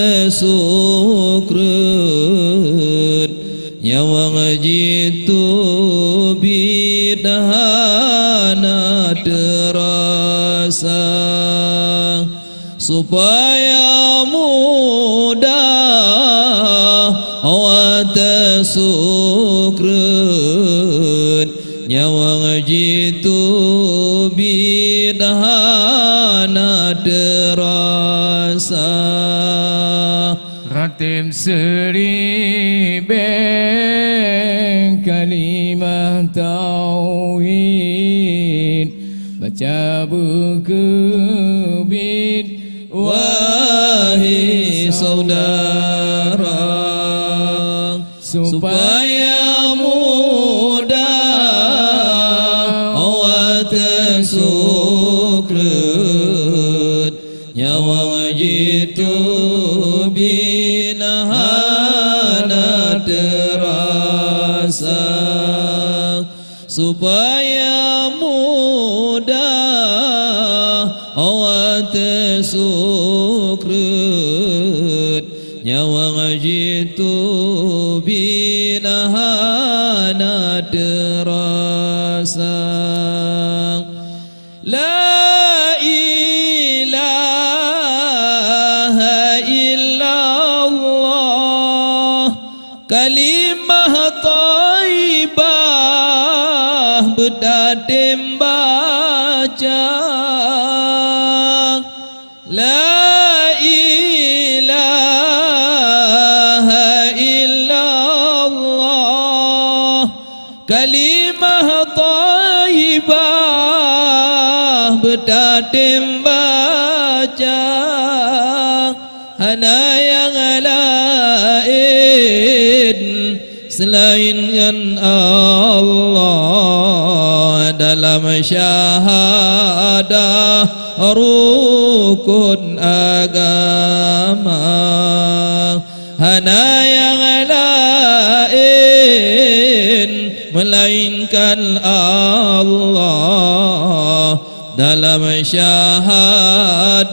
Sukrut Nyawang jitu bidahana terasa supaya mudah awat sukrut Nyawang jitu bidahana terasa Ratim seribeng kalimah tauhid baca buku bid wahai saudara supaya mudah awat sukrut nyawang jitu binahana terasa supaya mudah awat sukrut nyawang jitu binahana terasa la ilaha illallah kalimah thaibah berdadim baca la ilaha illallah kalimah thaibah berdadim baca hana yang lain selain Allah dalam syahadah rukun agama hana yang lain melainkan Allah dalam syahadah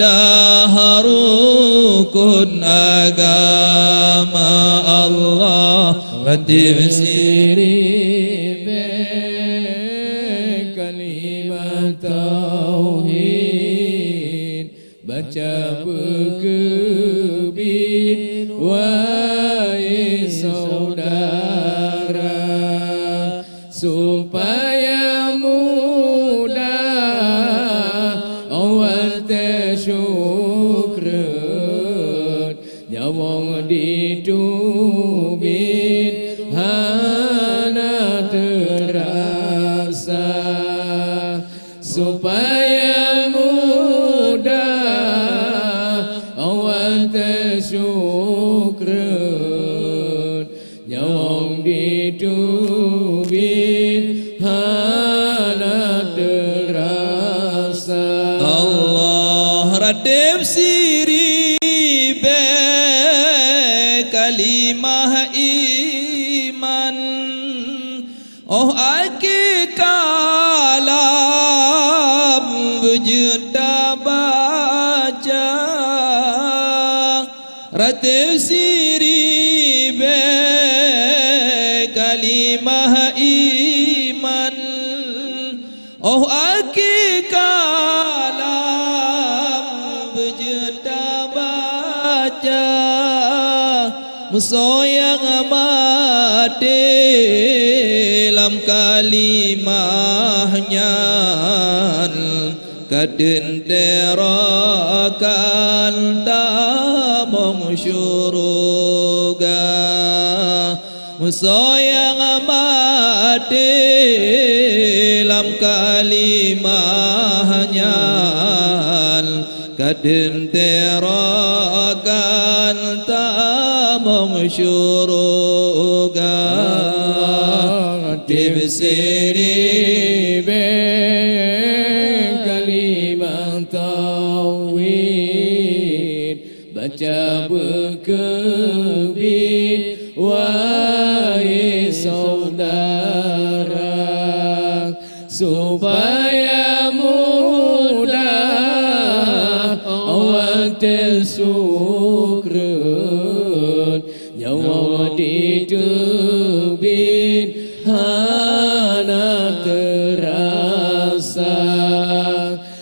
rukun agama Allah ratib siribeng kalimah tauhid baca berkebin wahai saudara supaya mudah awal tersyukrut nyawang ditubin hana terasa supaya mudah awal tersyukrut nyawang ditubin hana terasa Allah radib siribe kalimah iman oh aki kalam berjuta baca ratib siribe kalimah iman oh aki kalam berjuta baca musoyang mati dalam kalimahnya kadin terakan tamong syuruga musoyang mati dalam kalimahnya kadin terakan tamong syuruga Tibsiribeng kalimah tauhid baca berkebin wahai saudara supaya mudah awal tersyukur nyawa ditubin hana terasa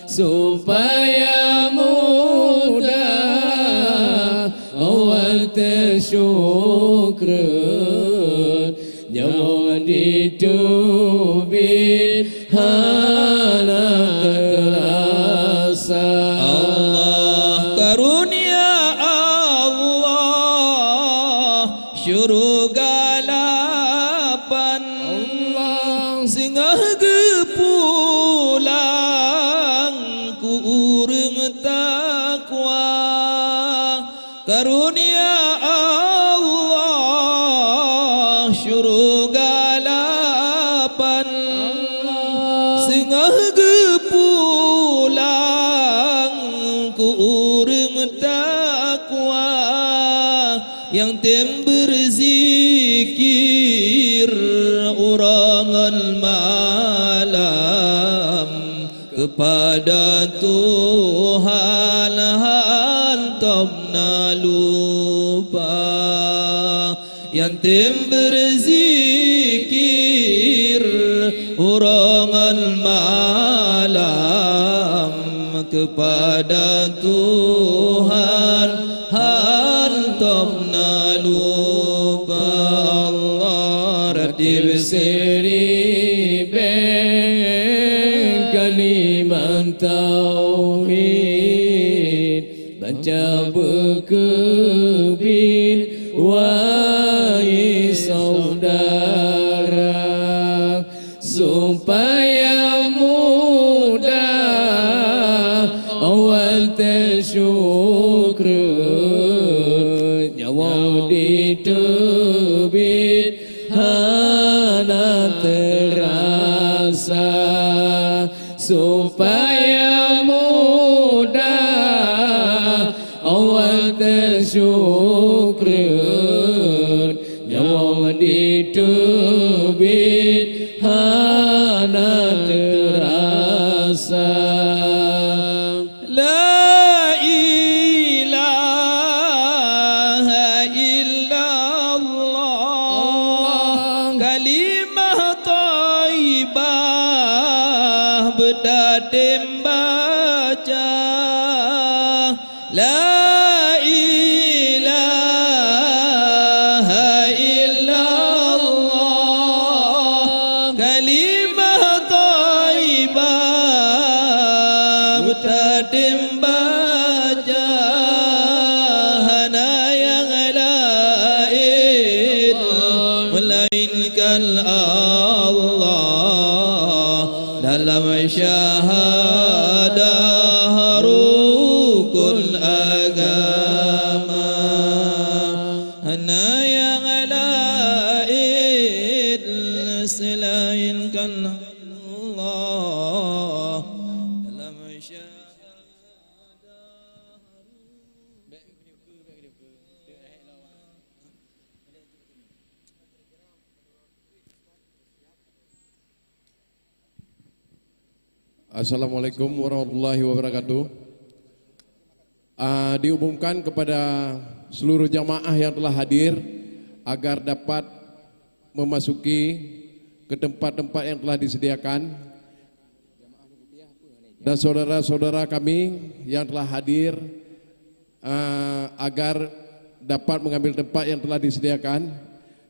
supaya mudah awal tersyukur nyawa ditubin hana terasa Allah karunia Allah syurga lapan Allah singgah gepulang ku urang takwa karunia Allah syurga lapan singgah gepulang ku urang takwa yang tem berzikir urangan malam kepada Tuhan hantam na lupa yang tem berzikir urangan malam kepada Tuhan hantam na lupa Allah ratib Seri ben kalimat tauhid baca berkebin wahai saudara supaya mudah awal tersyukur nyawa ditubit hana terasa supaya mudah awal tersyukur nyawa ditubit hana terasa La ilaha illallah kalimah thayyibah berdatem baca La ilaha illallah kalimah thayyibah berdatem baca hana yang lain melainkan Allah dalam syahadah rukun agama hana yang lain selainkan Allah dalam syahadah Assalamualaikum warahmatullahi wabarakatuh. Diumumkan kepada seluruh jamaah yang telah hadir agar dapat memasuki ke tempat-tempat yang telah disediakan dan saudara-saudara kami yang telah hadir agar dapat mengambil tempat yang telah disediakan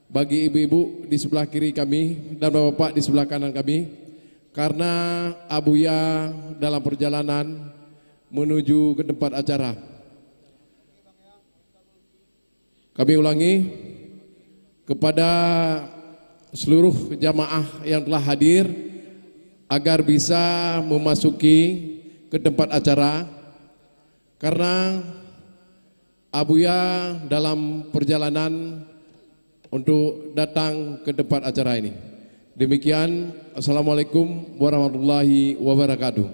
bagi ibu-ibu di sebelah kiri kami dan bapak-bapak di sebelah kanan kami. Karena Abuya dalam perjalanan menuju ke tempat acara. Kami ulangi kepada seluruh jamaah yang telah hadir agar bisa memasuki ke tempat acara karena Abuya dalam perjalanan untuk datang ke tempat acara ini. Demikian, Assalamualaikum warahmatullahi wabarakatuh.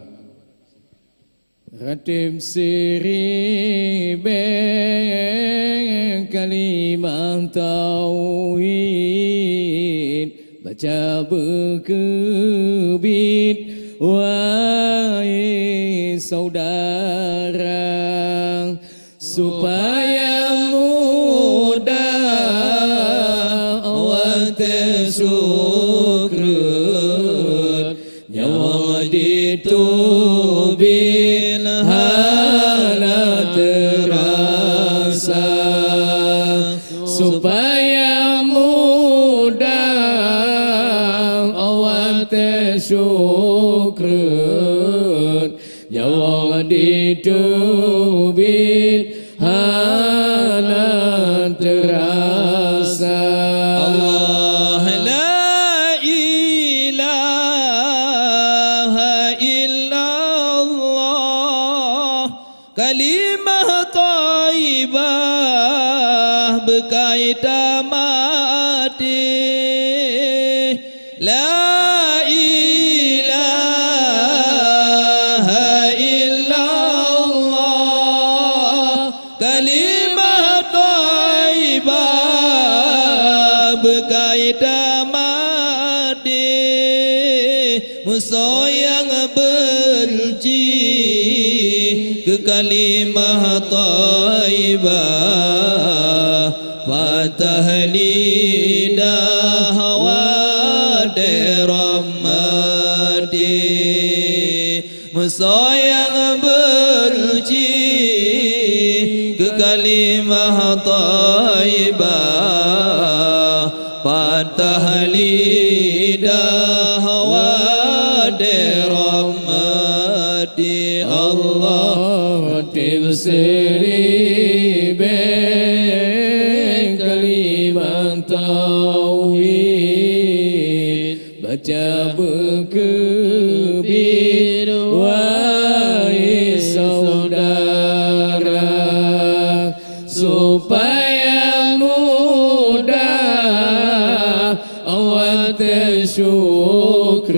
Ratib siri ben kalimat tauhid baca berkebit wahai saudara supaya rasa supaya mudah awak tersyukur nyawa ditubin hana terasa Allah la ilaha illallah kalimah thayyibah berkaitan mati la ilaha illallah kalimah thayyibah berkaitan mati musuh yang benci ke kalimah thayyibah fatah lidah wa derahmati musuh yang benci ke kalimah thayyibah fatah lidah wa derahmati Allah tafsiri kalimat tauhid baca berkebir wahai saudara supaya mudah awak tersyukur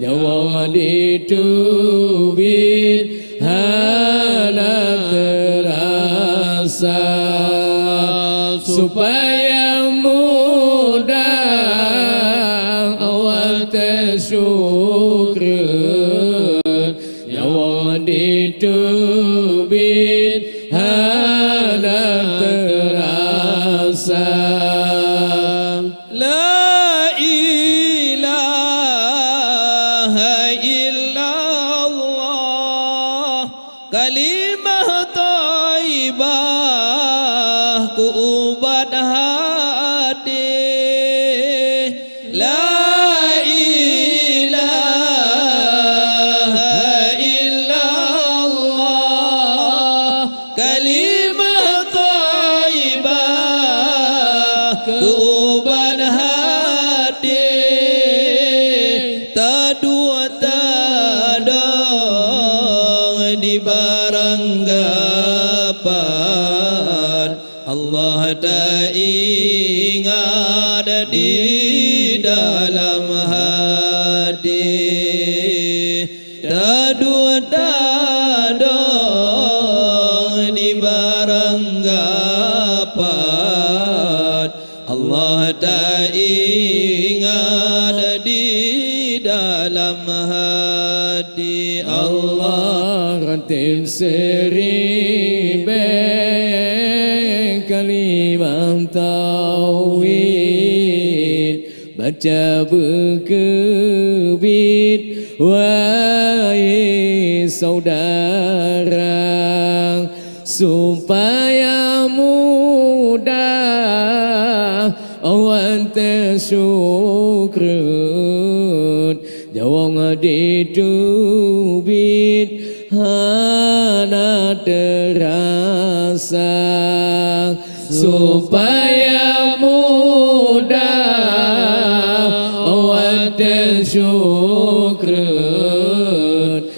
nyawa ditubir hana terasa supaya mudah awak tersyukur nyawa ditubir hana terasa La ilaha illallah kalimah thayyibah ku ubat hati La ilaha illallah kalimah thayyibah ku ubat hati tadua tadang di baranggapan Allah tak ingat di dalam hati tadua tadang di baranggapan Allah tak ingat di dalam hati Allah Ratim seri kalimat tauhid baca berkebit wahai saudara supaya mudah awak tersyukur jawang ditubit hana terasa supaya mudah awak tersyukur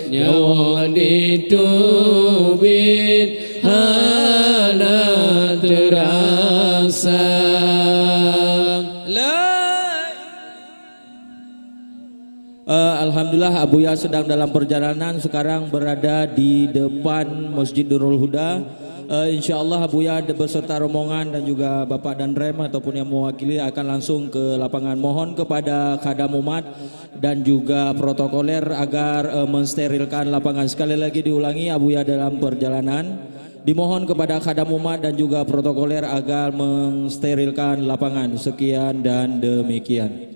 nyawa ditubit hana terasa Alhamdulillah Abuya sedang dalam perjalanan sekarang berada di depan Masjid Nurul Huda. InsyaAllah Abuya beserta rombongan dan juga Bapak dan Rem ataupun yang mewakili akan langsung ke lapangan. Mohon kepada khadam umat dan juga protokoler agar mensterilkan lapangan. Sekali lagi diulangi Abuya dalam perjalanan. Dimohon kepada khadam umat dan juga protokoler agar mensterilkan lapangan. Sekian dan demikian.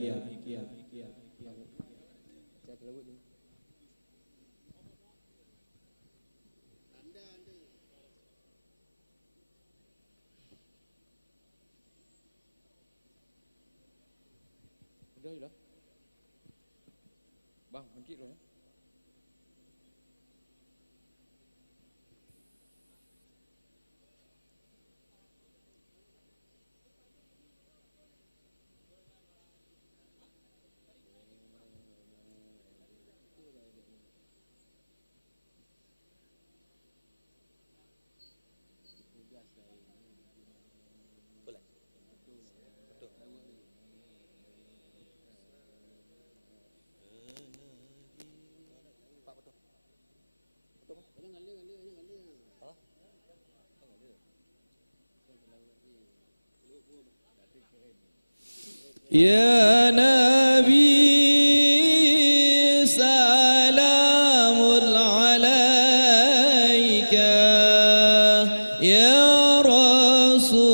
Bang, mencik dulu ya. Ya Nabi salamun alaika, Ya Rasul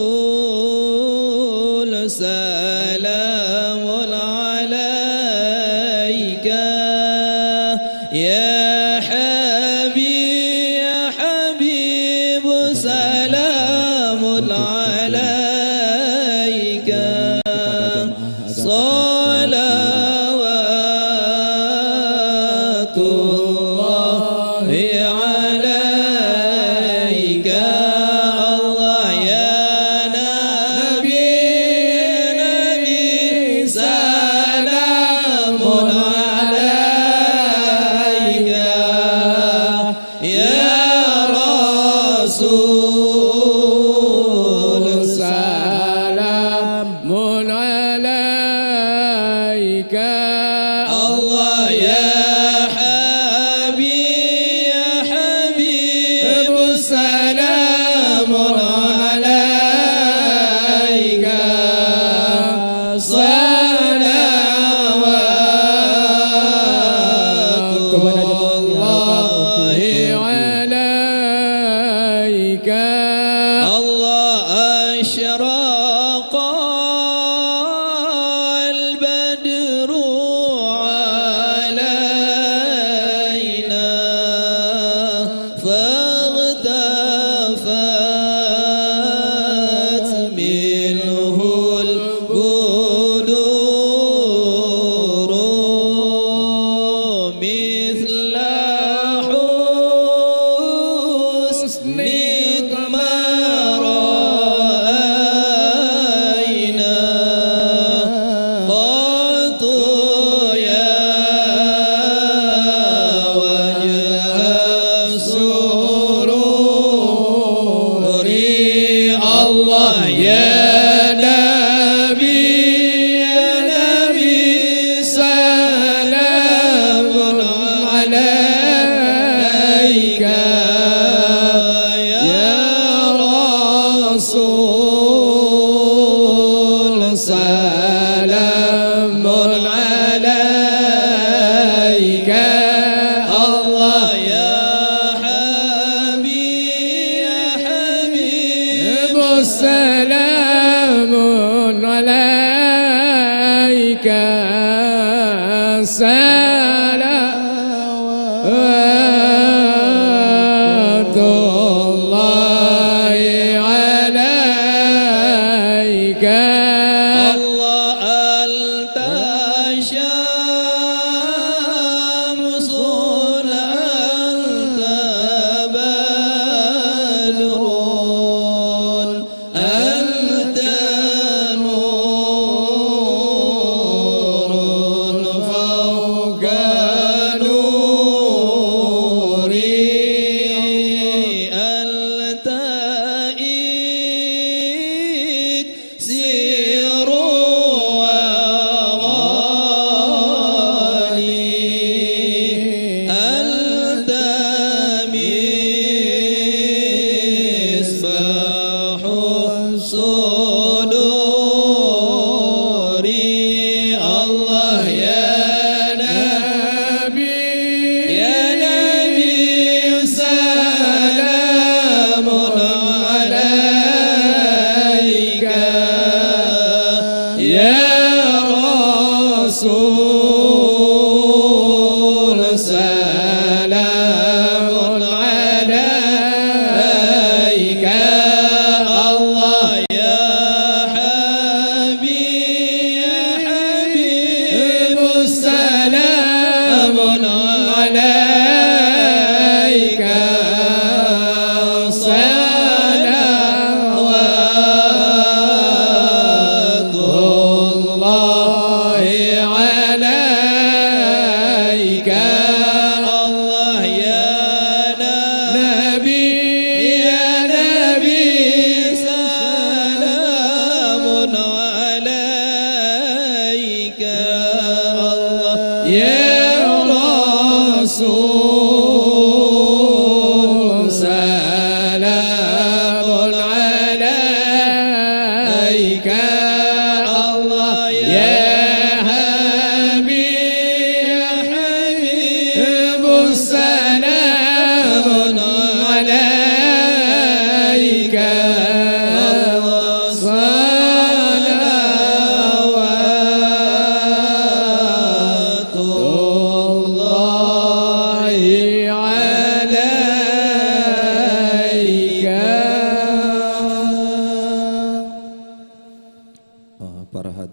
salamun alaika, Ya Habib salamun alaika.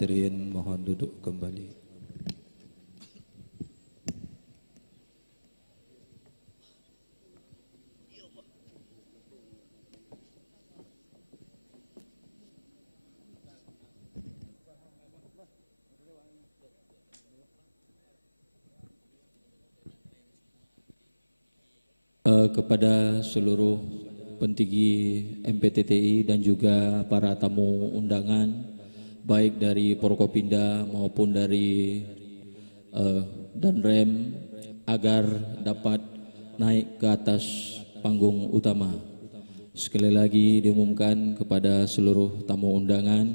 hadirin mohon duduk kembali. Kepada seluruh pentinggi MPTTI dan juga para tamu undangan baik dari Forkopimda maupun dari Danrem agar dapat naik ke atas panggung utama. Sekali lagi diumumkan kepada seluruh tamu undangan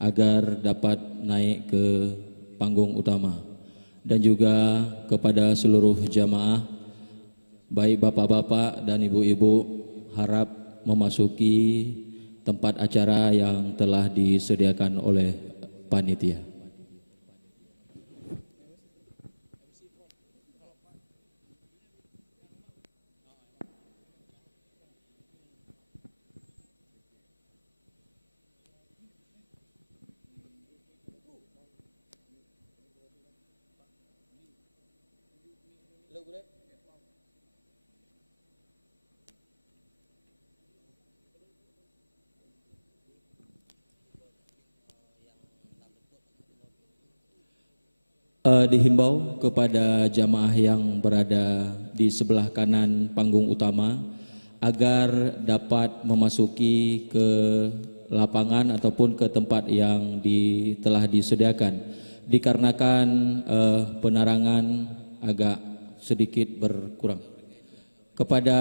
agar dapat naik ke panggung utama dan juga kepada seluruh jamaah baik bapak-bapak dan ibu-ibu harap memasuki tempat acara yang telah disediakan oleh panitia. Dihimbau kepada jamaah yang berada di sebelah kanan panggung utama agar dapat memasuki ke lapangan ataupun ke tempat yang telah disediakan dikarenakan penerangan agak sedikit berkurang. Kepada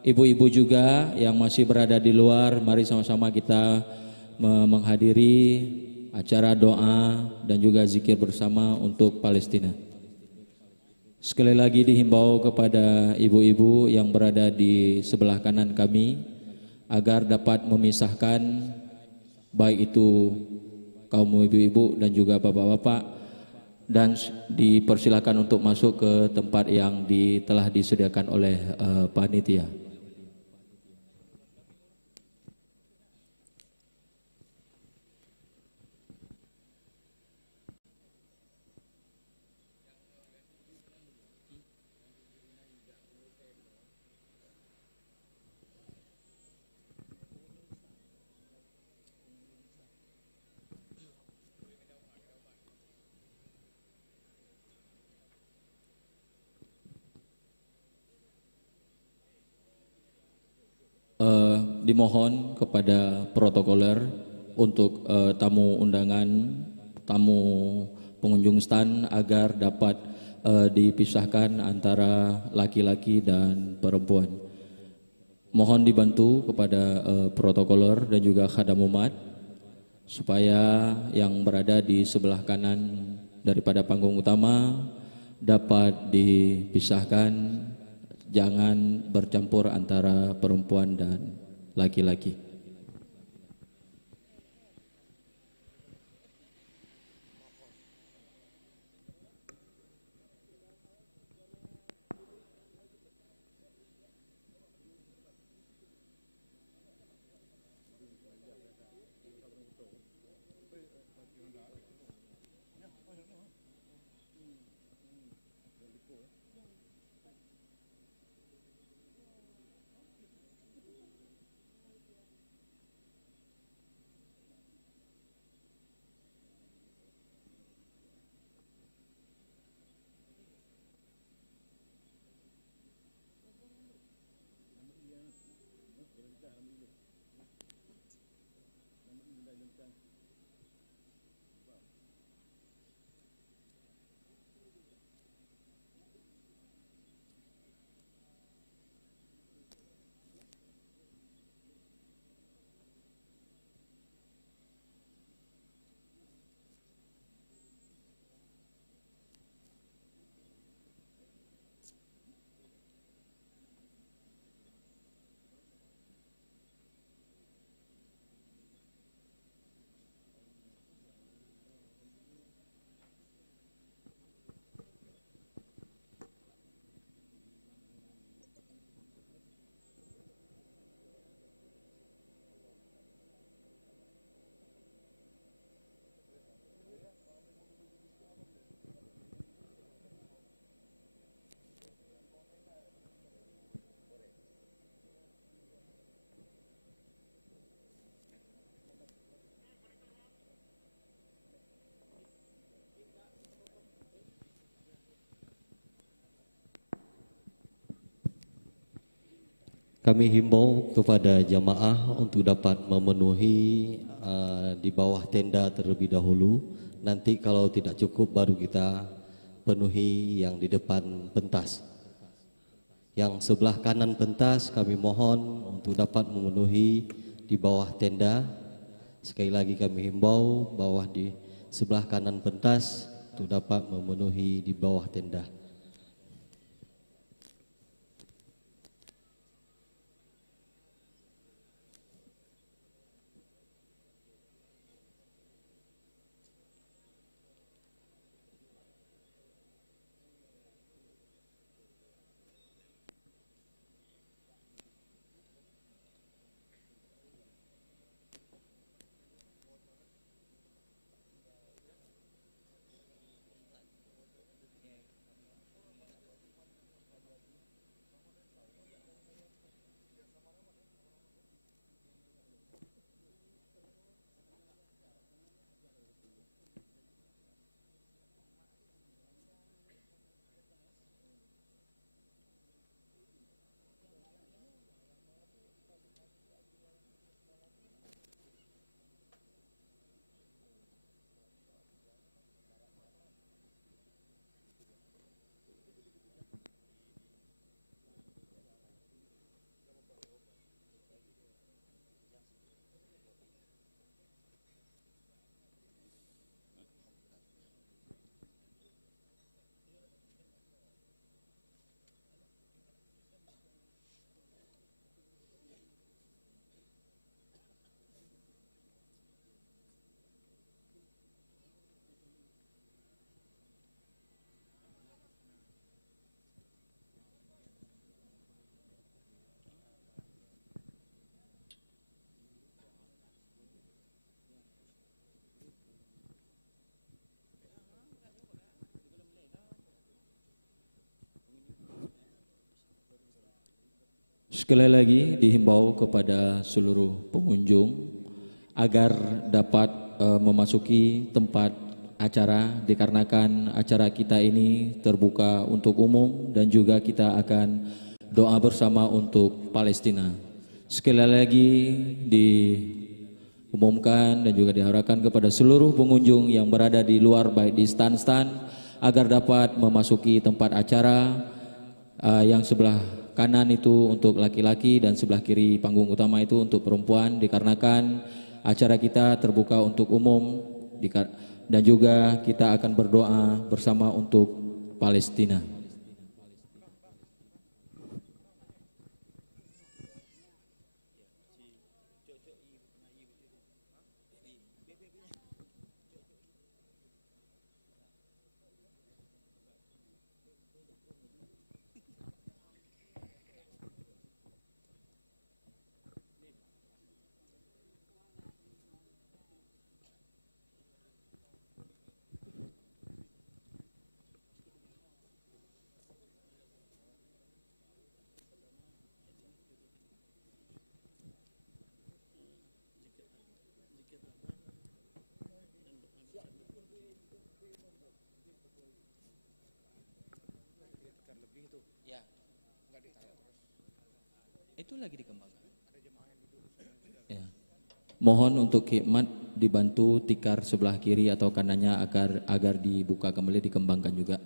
ibu-ibu juga yang masih berada di luar, mari sama-sama kita menghadiri acara doa dan juga zikir bersama untuk Palestina. Sekali lagi dihimbau kepada ibu-ibu yang berada di sebelah kanan kami agar dapat memisahkan baik itu kaum ibu-ibu dan juga bapak-bapak dan dipersilakan untuk masuk ke tempat yang telah disediakan oleh panitia. Dimohon kepada protokoler untuk tamu undangan, tamu pengunjung stand agar dapat dipisahkan antara laki-laki dan perempuan. Mohon dibantu kepada protokoler dan juga khadam umat supaya yang berada di sebelah kanan daripada panggung utama dapat dipisahkan, jangan bercampur antara perempuan dan laki-laki. Kami himbau kepada jamaah untuk dapat memenuhi di bawah tenda terlebih dahulu. Nanti kalau tidak cukup baru kita penuhi yang di depan pentas. Yang sebelah kanan pentas kami mohon untuk dapat memenuhi di bawah tenda. Sekali lagi kami himbau bawah di sebelah kanan pentas untuk dapat memenuhi di bawah tenda. Sekali lagi dihimbau kepada seluruh pengunjung agar dapat memasuki tempat acara dikarenakan acara kita ini terbuka untuk umum dan juga kita akan doa bersama untuk Palestina. Sekali lagi diumumkan dan juga diharapkan kepada seluruh pengunjung yang berada di luar baik di stand-stand agar dapat memasuki tempat acara yang sebelah kanan itu untuk laki-laki dan sebelah kiri panggung utama itu untuk perempuan dikarenakan acara kita terbuka untuk umum dan juga kita akan berdoa bersama untuk Palestina. Itu lagi dikembangkan. Ya. Mohon untuk khidmat dibantu tikar sebelah kiri atau kanannya agar dibuka kembali dikembangkan juga.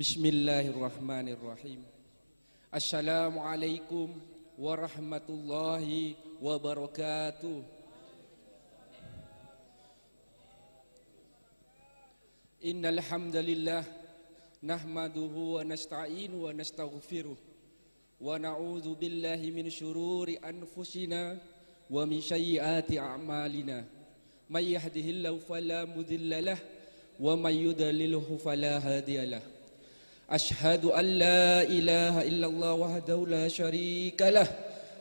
Bismillahirrahmanirrahim. Assalamualaikum warahmatullahi wabarakatuh. Innal hamdalillah nahmaduhu wa nasta'inu wa nastaghfiruh wa na'udzu billahi min syururi anfusina wa min sayyiati a'malina. May yahdihillahu fala mudilla lahu wa may yudlilhu fala hadiyalah. Ashhadu an la ilaha illallah wahdahu la syarika lah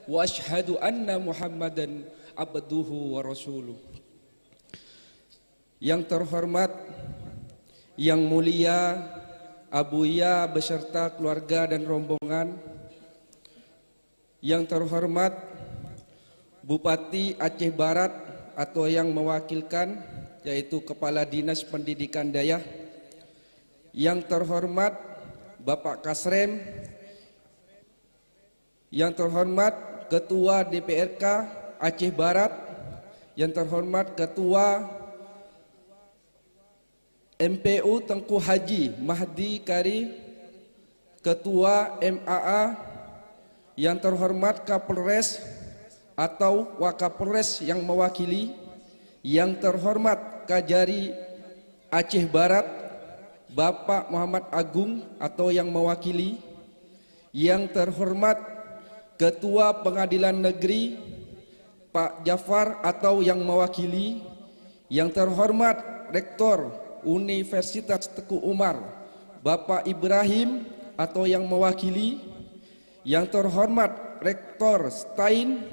wa ashhadu anna Muhammadan abduhu wa rasuluh. Yang terhormat, yang mulia Abuya beserta keluarga dan rombongan. Yang terhormat Bupati Aceh Barat atau yang mewakilkan, yaitu Kepala Dinas Pendidikan Dayah. Yang terhormat Bapak Kasrem, yang terhormat Ketua DPRK Aceh Barat, yang terhormat Ketua MPU Tengku Haji Mahdi Kari, Ketua MAA, yang terhormat Kapolres atau Wakapolres yang mewakili, yang terhormat Kajari Aceh Barat Bapak Muhammad Agung atau yang mewakili, yang terhormat Ketua Pengadilan Negeri Pak Jafar atau yang mewakili, yang terhormat Rektor Universitas Teguh Umar Bapak Ibrahim atau yang mewakili, yang terhormat Rektor STAIN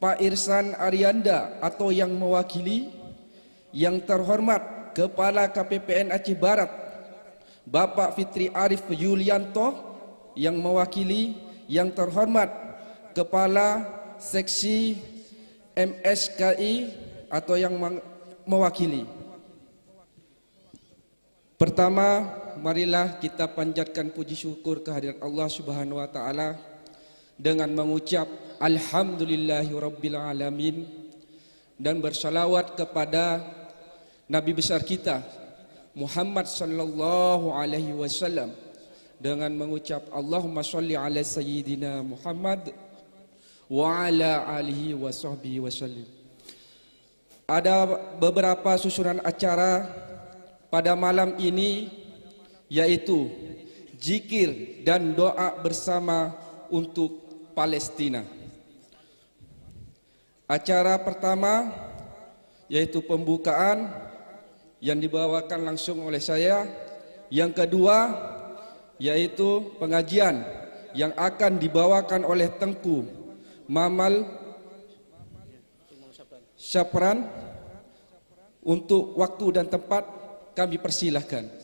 Pak Irsan Arianda atau yang mewakili, yang terhormat Kepala KPPN Aceh Barat Bapak Fitri Arif Yulianto yang mewakili, yang terhormat Kepala Seksi MSKI atau yang mewakili. Pertama, marilah kita panjatkan puji syukur kehadirat Allah Subhanahu wa taala dengan mengucap alhamdulillahirabbil alamin dan bersalawat kepada Nabi besar kita Muhammad sallallahu alaihi wasallam dengan mengucap Allahumma sholli ala sayyidina Muhammad wa ala alihi wa sahbihi wasallim. Ada beberapa susunan acara pada malam ini, yaitu zikir dan doa bersama untuk Palestina. Acara pertama yaitu pembukaan yang dibawakan langsung oleh saya. Yang kedua yaitu pengajian yang akan dibawakan oleh Tengku Mamal Syapran. Untuk waktu dan tempat kami persilahkan.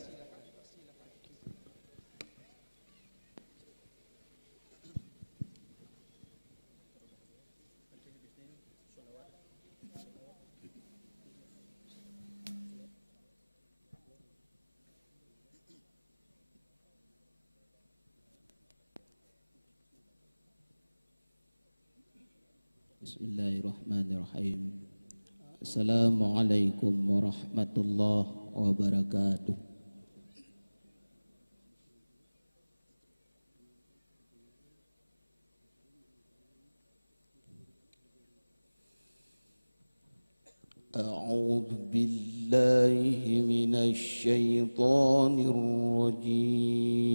Bismillahirrahmanirrahim. Assalamualaikum warahmatullahi wabarakatuh. A'udzu billahi minasy syaithanir rajim.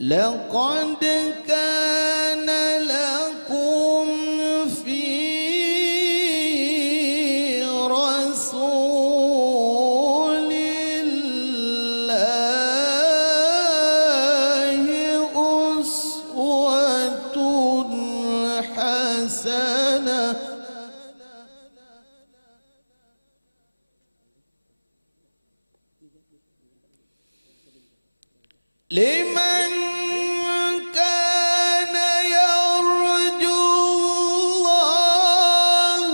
لقد كان لكم في رسول الله أسوة حسنة لمن كان يرجو الله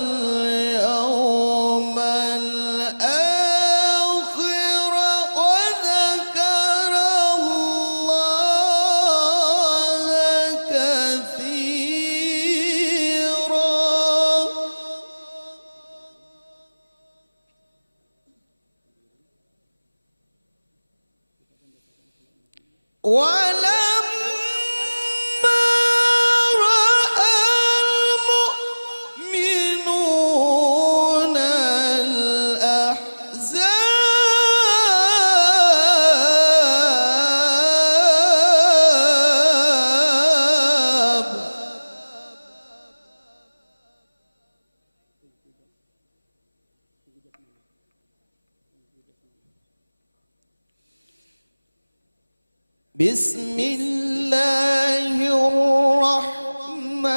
واليوم الآخر وذكر الله كثيرا ولما رأى المؤمنون الأحزاب بسم الله الرحمن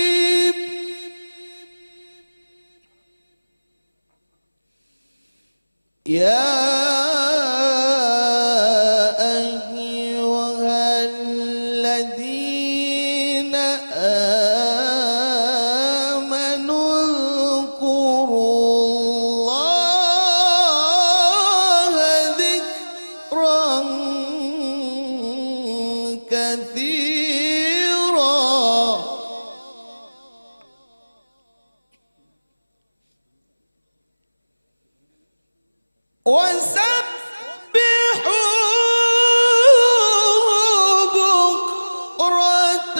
الرحيم يا أيها الذين آمنوا اذكروا الله ذكرا كثيرا وسبحوه بكرة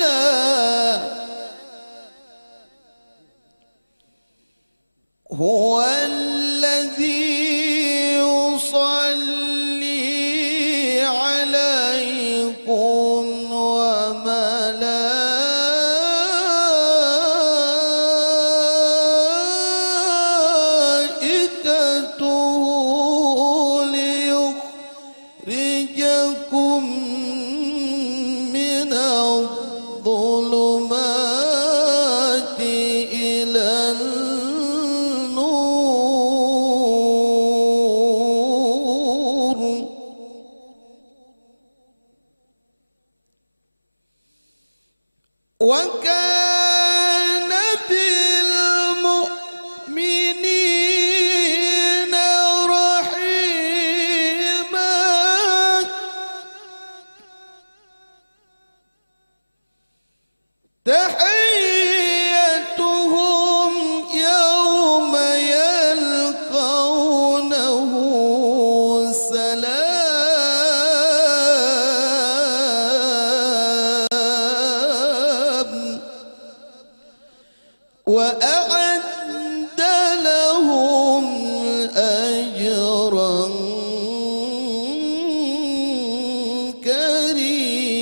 وأصيلا هو الذي يصلي عليكم وملائكته ليخرجكم من الظلمات إلى النور وكان بالمؤمنين رحيما تحيتهم يوم يلقونه سلام وأعد لهم أجرا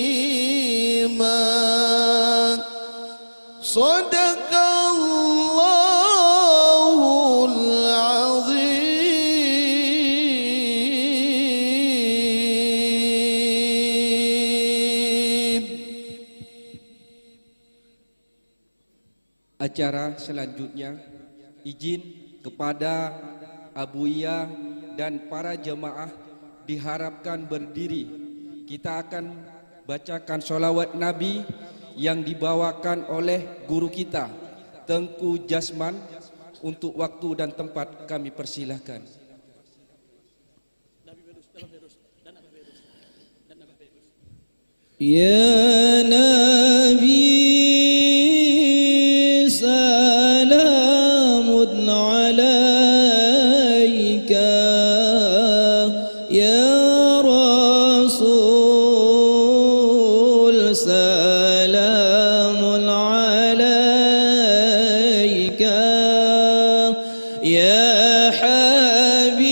كريما صدق الله العظيم. Acara selanjutnya izin kepada Abu Iya dan para jemaah diharapkan berdiri. Kita akan bacakan sholawat Nabi yang dibawakan oleh guru kita Tengku Jasman. Untuk waktu dan tempat kami persilahkan. Ya Nabi salamun alaika ya Rasul salamun alaika ya Habib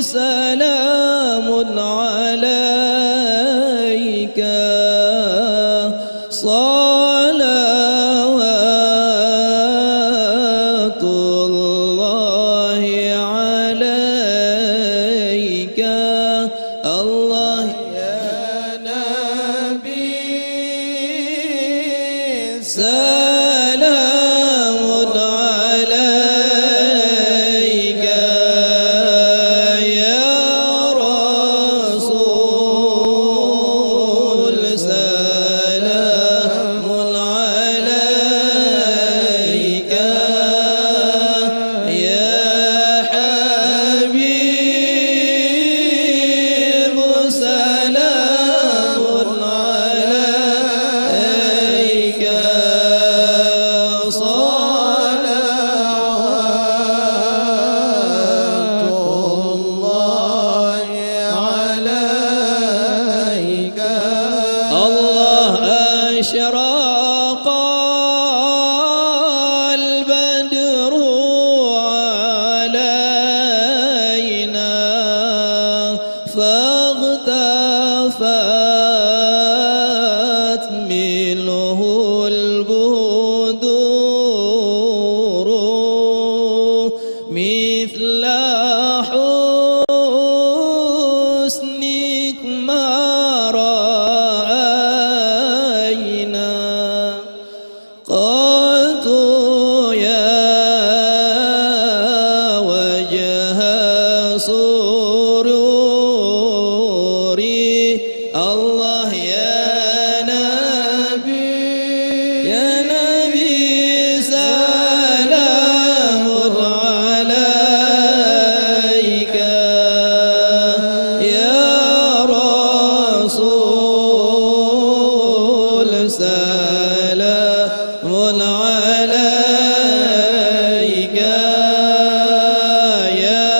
salamun alaika عليك صلوات الله عليك الله يا نبي سلام عليك يا رسول سلام عليك يا حبيب سلام عليك صلوات الله عليك الله أشرق البدر علينا فاغتفت منه البدور مثل حسنك ما رأينا قلت يا وجه سروري الله يا نبي سلام عليك يا رسول سلام عليك يا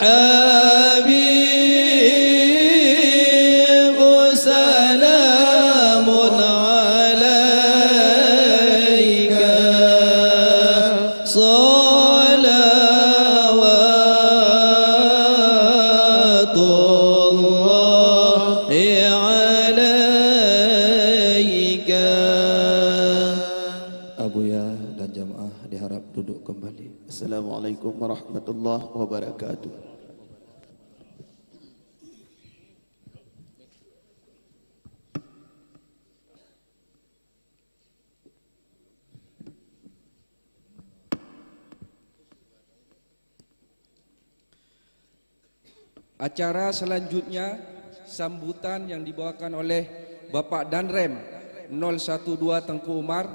حبيب سلام عليك صلوات الله عليك. Abuya dan jamaah diharap duduk kembali. Assalamualaikum warahmatullahi wabarakatuh. Acara selanjutnya sambutan yang dibawakan oleh Bapak Danrem 012 Tengku Umar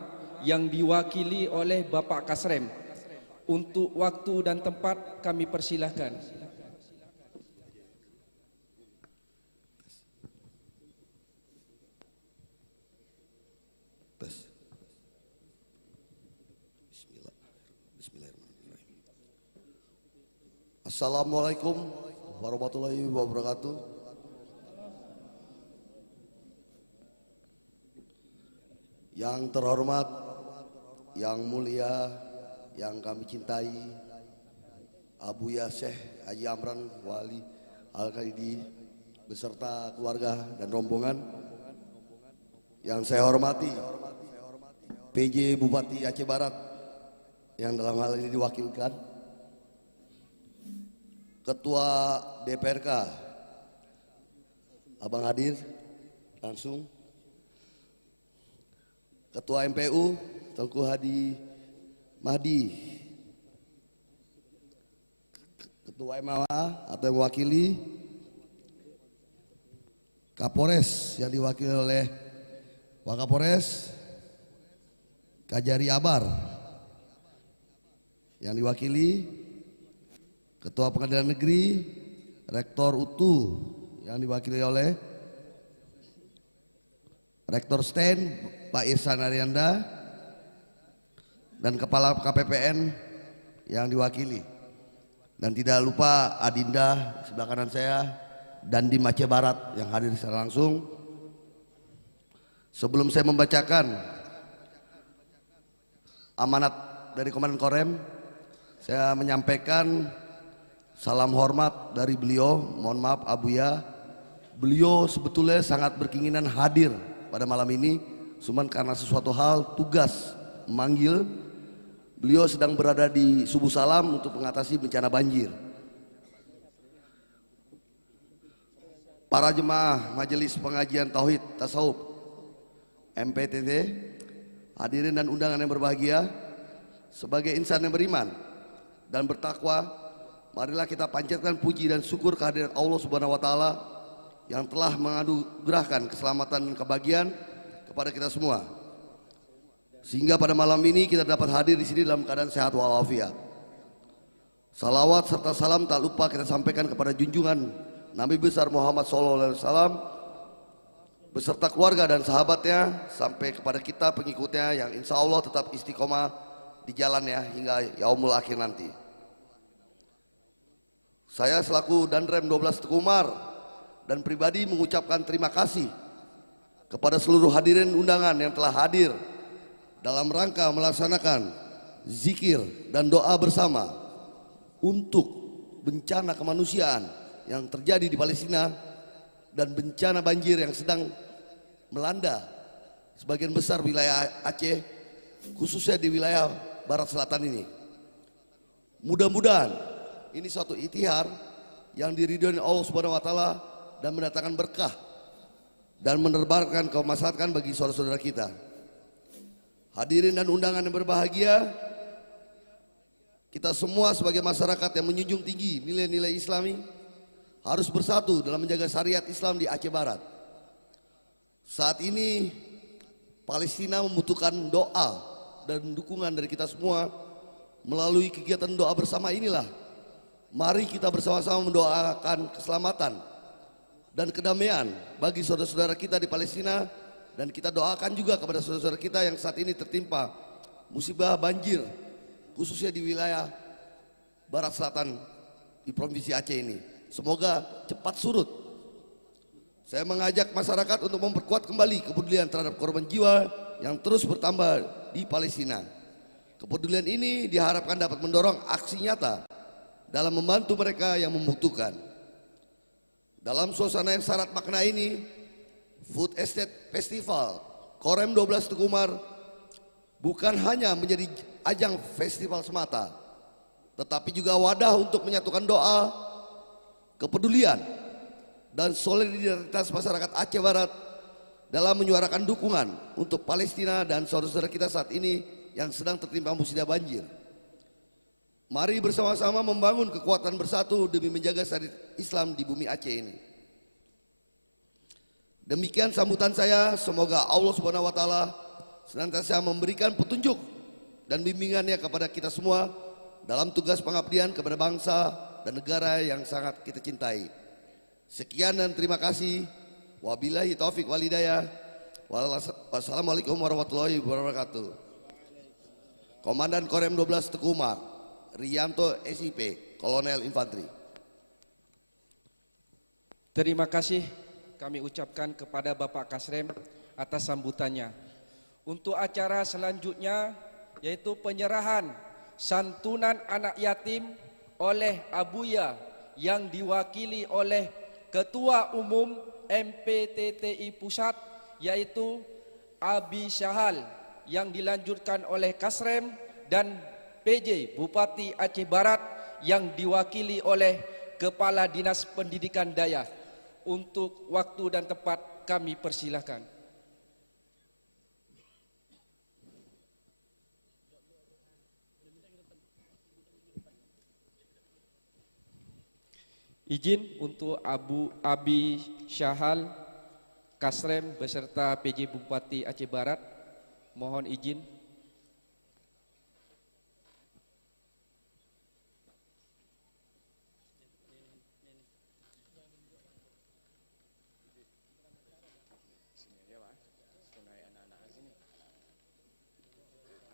yang diwakili oleh Bapak Kasrem. Untuk waktu dan tempat kami persilahkan. Assalamualaikum warahmatullahi wabarakatuh. Yang terhormat, yang mulia, yang kami cintai, Abuya Syekh Haji Amran Wali Al-Khalidi beserta keluarga dan rombongan. Yang saya hormati PJ Bupati Aceh Barat yang dalam hal ini diwakilkan, Ketua DPRK Abang hadir langsung, Ketua MPU Tengku Hadi Mahdi, Ketua MAA atau yang mewakili, Kapolres yang diwakili oleh Wakapolres Kajari Abar, yang diwakili Ketua Pengadilan Negeri Rektor UTU yang diwakili oleh Rektor STEN Pak Irsan Arianda, dan Kepala KPPN yang diwakili, dan tidak lupa Adinda sebelah kanan saya dan di Aceh Barat yang hadir secara langsung. Sebelum saya membacakan amanat dari Komandan Korem, saya menyampaikan salam hormat dari beliau. Mohon maaf Abuya, Beliau sebetulnya sangat berkeinginan hadir pada malam ini, cuman karena sesuatu hal tugas memanggil, beliau sedang berada di Subuh Salam untuk mengatasi bencana banjir. Para jemaah Majelis Pengajian Tauhid Tasawuf MPTT, hadirin dan undangan yang berbahagia, sebagai insan yang beriman dan bertakwa, marilah kita panjatkan puji dan syukur kehadirat Allah Subhanahu wa taala yang telah menganugerahkan keselamatan dan kebahagiaan kepada kita semua. Sehingga pada malam ini kita dapat hadir di sini dalam keadaan sehat walafiat. Salawat serta salam tak lupa kita sampaikan kepada junjungan Nabi besar Muhammad SAW beserta keluarga dan sahabatnya sampai kepada kita pengikutnya yang insya Allah tetap istiqomah di jalannya hingga yaumul akhir nanti. Saya selaku Danrem 12 Teguh Umar dan pribadi mengucapkan terima kasih kepada seluruh hadirin undangan yang telah hadir dalam rangka melaksanakan zikir dan doa bersama untuk bencana kemanusiaan yang terjadi di Palestina dan bencana banjir yang sedang melanda sebagian besar wilayah Aceh, khususnya di wilayah barat selatan ini. Mudah-mudahan ini suatu ikhtiar yang diridhoi Allah Subhanahu wa taala dan mendatangkan berkah dan menebarkan kemaslahatan bagi saudara-saudara kita. Hadirin dan undangan yang berbahagia, kita semua sebagai masyarakat yang menjunjung tinggi nilai-nilai Islami harus bersatu dalam menjaga syariat Islam di Aceh Barat. Saat ini Palestina membutuhkan doa dan dukungan dari kita semua. Melalui kegiatan doa bersama inilah, mari kita bersama-sama mendoakan keselamatan dan kedamaian bagi saudara-saudara kita di Palestina, dan kita doakan juga kepada saudara-saudara kita yang saat ini tertimpa musibah banjir, khususnya di wilayah barat selatan di Provinsi Aceh ini. Semoga cepat surut. Saya mengajak masyarakat untuk memperkuat kembali kepedulian terhadap korban jiwa yang terus bertambah di Palestina. Kepedulian ini diharapkan dapat mendorong aksi nyata dalam membantu mereka yang membutuhkan. Dalam suasana yang syarat makna ini, Food Estate Festival Korem 12 Teguh Umar bukan hanya menjadi ajang festival semata, tetapi juga wadah untuk menyatukan doa, kepedulian, dan solidaritas masyarakat Aceh Barat dalam menyuarakan dukungan untuk Palestina dan saudara-saudara kita saat ini yang sedang tertimpa musibah banjir. Mari bersama-sama membangun kekuatan bersatu demi menjaga syariat Islam di bumi Aceh ini. Demikian sambutan saya, semoga Allah Subhanahu wa taala senantiasa memberikan petunjuk dan bimbingannya kepada kita semua dalam tugas pengabdian kepada bangsa dan negara yang sangat kita cintai. Sekian dan terima kasih. Wabillahi taufik wal hidayah. Wassalamualaikum warahmatullahi wabarakatuh. Komandan Korem 12 Teguh Umar, Rianto SIP, Kolonel Infanteri. Terima kasih kami ucapkan kepada Bapak Kasrem atas sambutannya. Untuk acara selanjutnya yaitu penyerahan santunan anak yatim oleh Abuya yang diwakili oleh Ketua Umum MPTTI Pusat yaitu Abi Syahal, yang dilanjutkan oleh Kasrem dan PJ Bupati Aceh Barat yang diwakili oleh Kepala Dinas Pendidikan Daya. Untuk waktu dan tempat kami persilahkan. Izin untuk Abi Syahal, Kasrem beserta PJ Bupati Aceh Barat, mohon izin.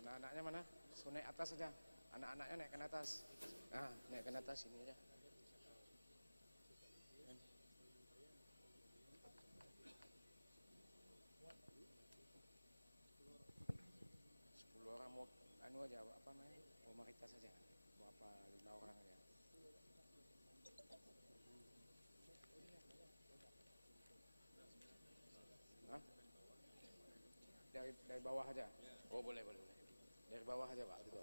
Anak-anaknya mana? Suruh naik atas saja. Anak-anaknya naik ke atas. Nah, naik ke atas sini aja. Anu aja, apa namanya? Formalitas saja. Berapa 5 orang aja. dari bawah aja. Oh boleh. Dari bawah aja Pak. Oke.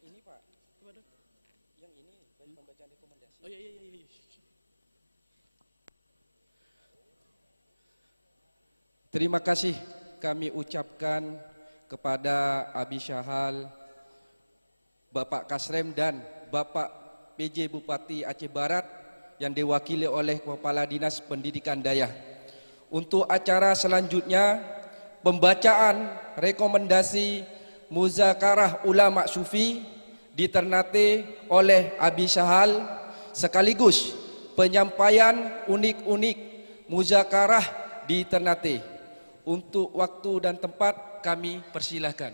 Ini Pak. Yang ini bagi pembacaan rekomendasi. Oh iya. Terima kasih kami ucapkan kepada Abi Syahal, Bapak Kasrem dan Bapak PJ Bupati Aceh Barat yang diwakili oleh Kepala Dinas Pendidikan Daya. Untuk acara selanjutnya, pembacaan rekomendasi Muzakarah Ulama Sufi diternate oleh Abi Syahal sekaligus penyampaian unik-unik muzakarah di Ternate. Untuk waktu dan tempat kami persilahkan.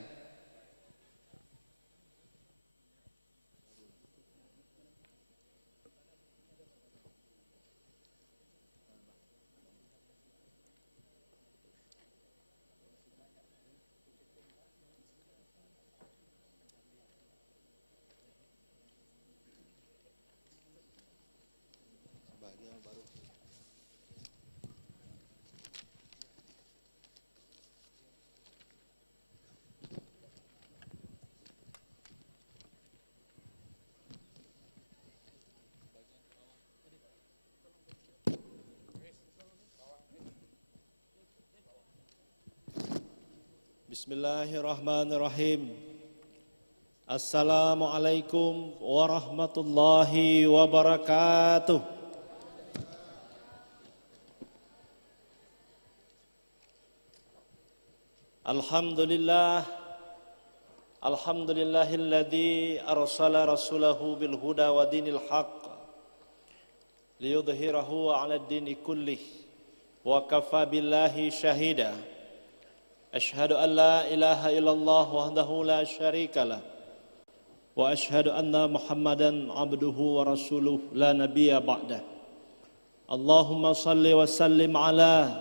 Bismillahirrahmanirrahim. Assalamualaikum warahmatullahi wabarakatuh. Alhamdulillahilladzi arsala rasulahu bil huda wa dinil haqq liyudhhirahu 'ala ad-dini kullih wa kafa billahi syahida. Ashhadu an la ilaha illallah wahdahu la syarikalah wa ashhadu anna Muhammadan abduhu wa rasuluh la nabiyya ba'dah. Allahumma salli wa sallim ala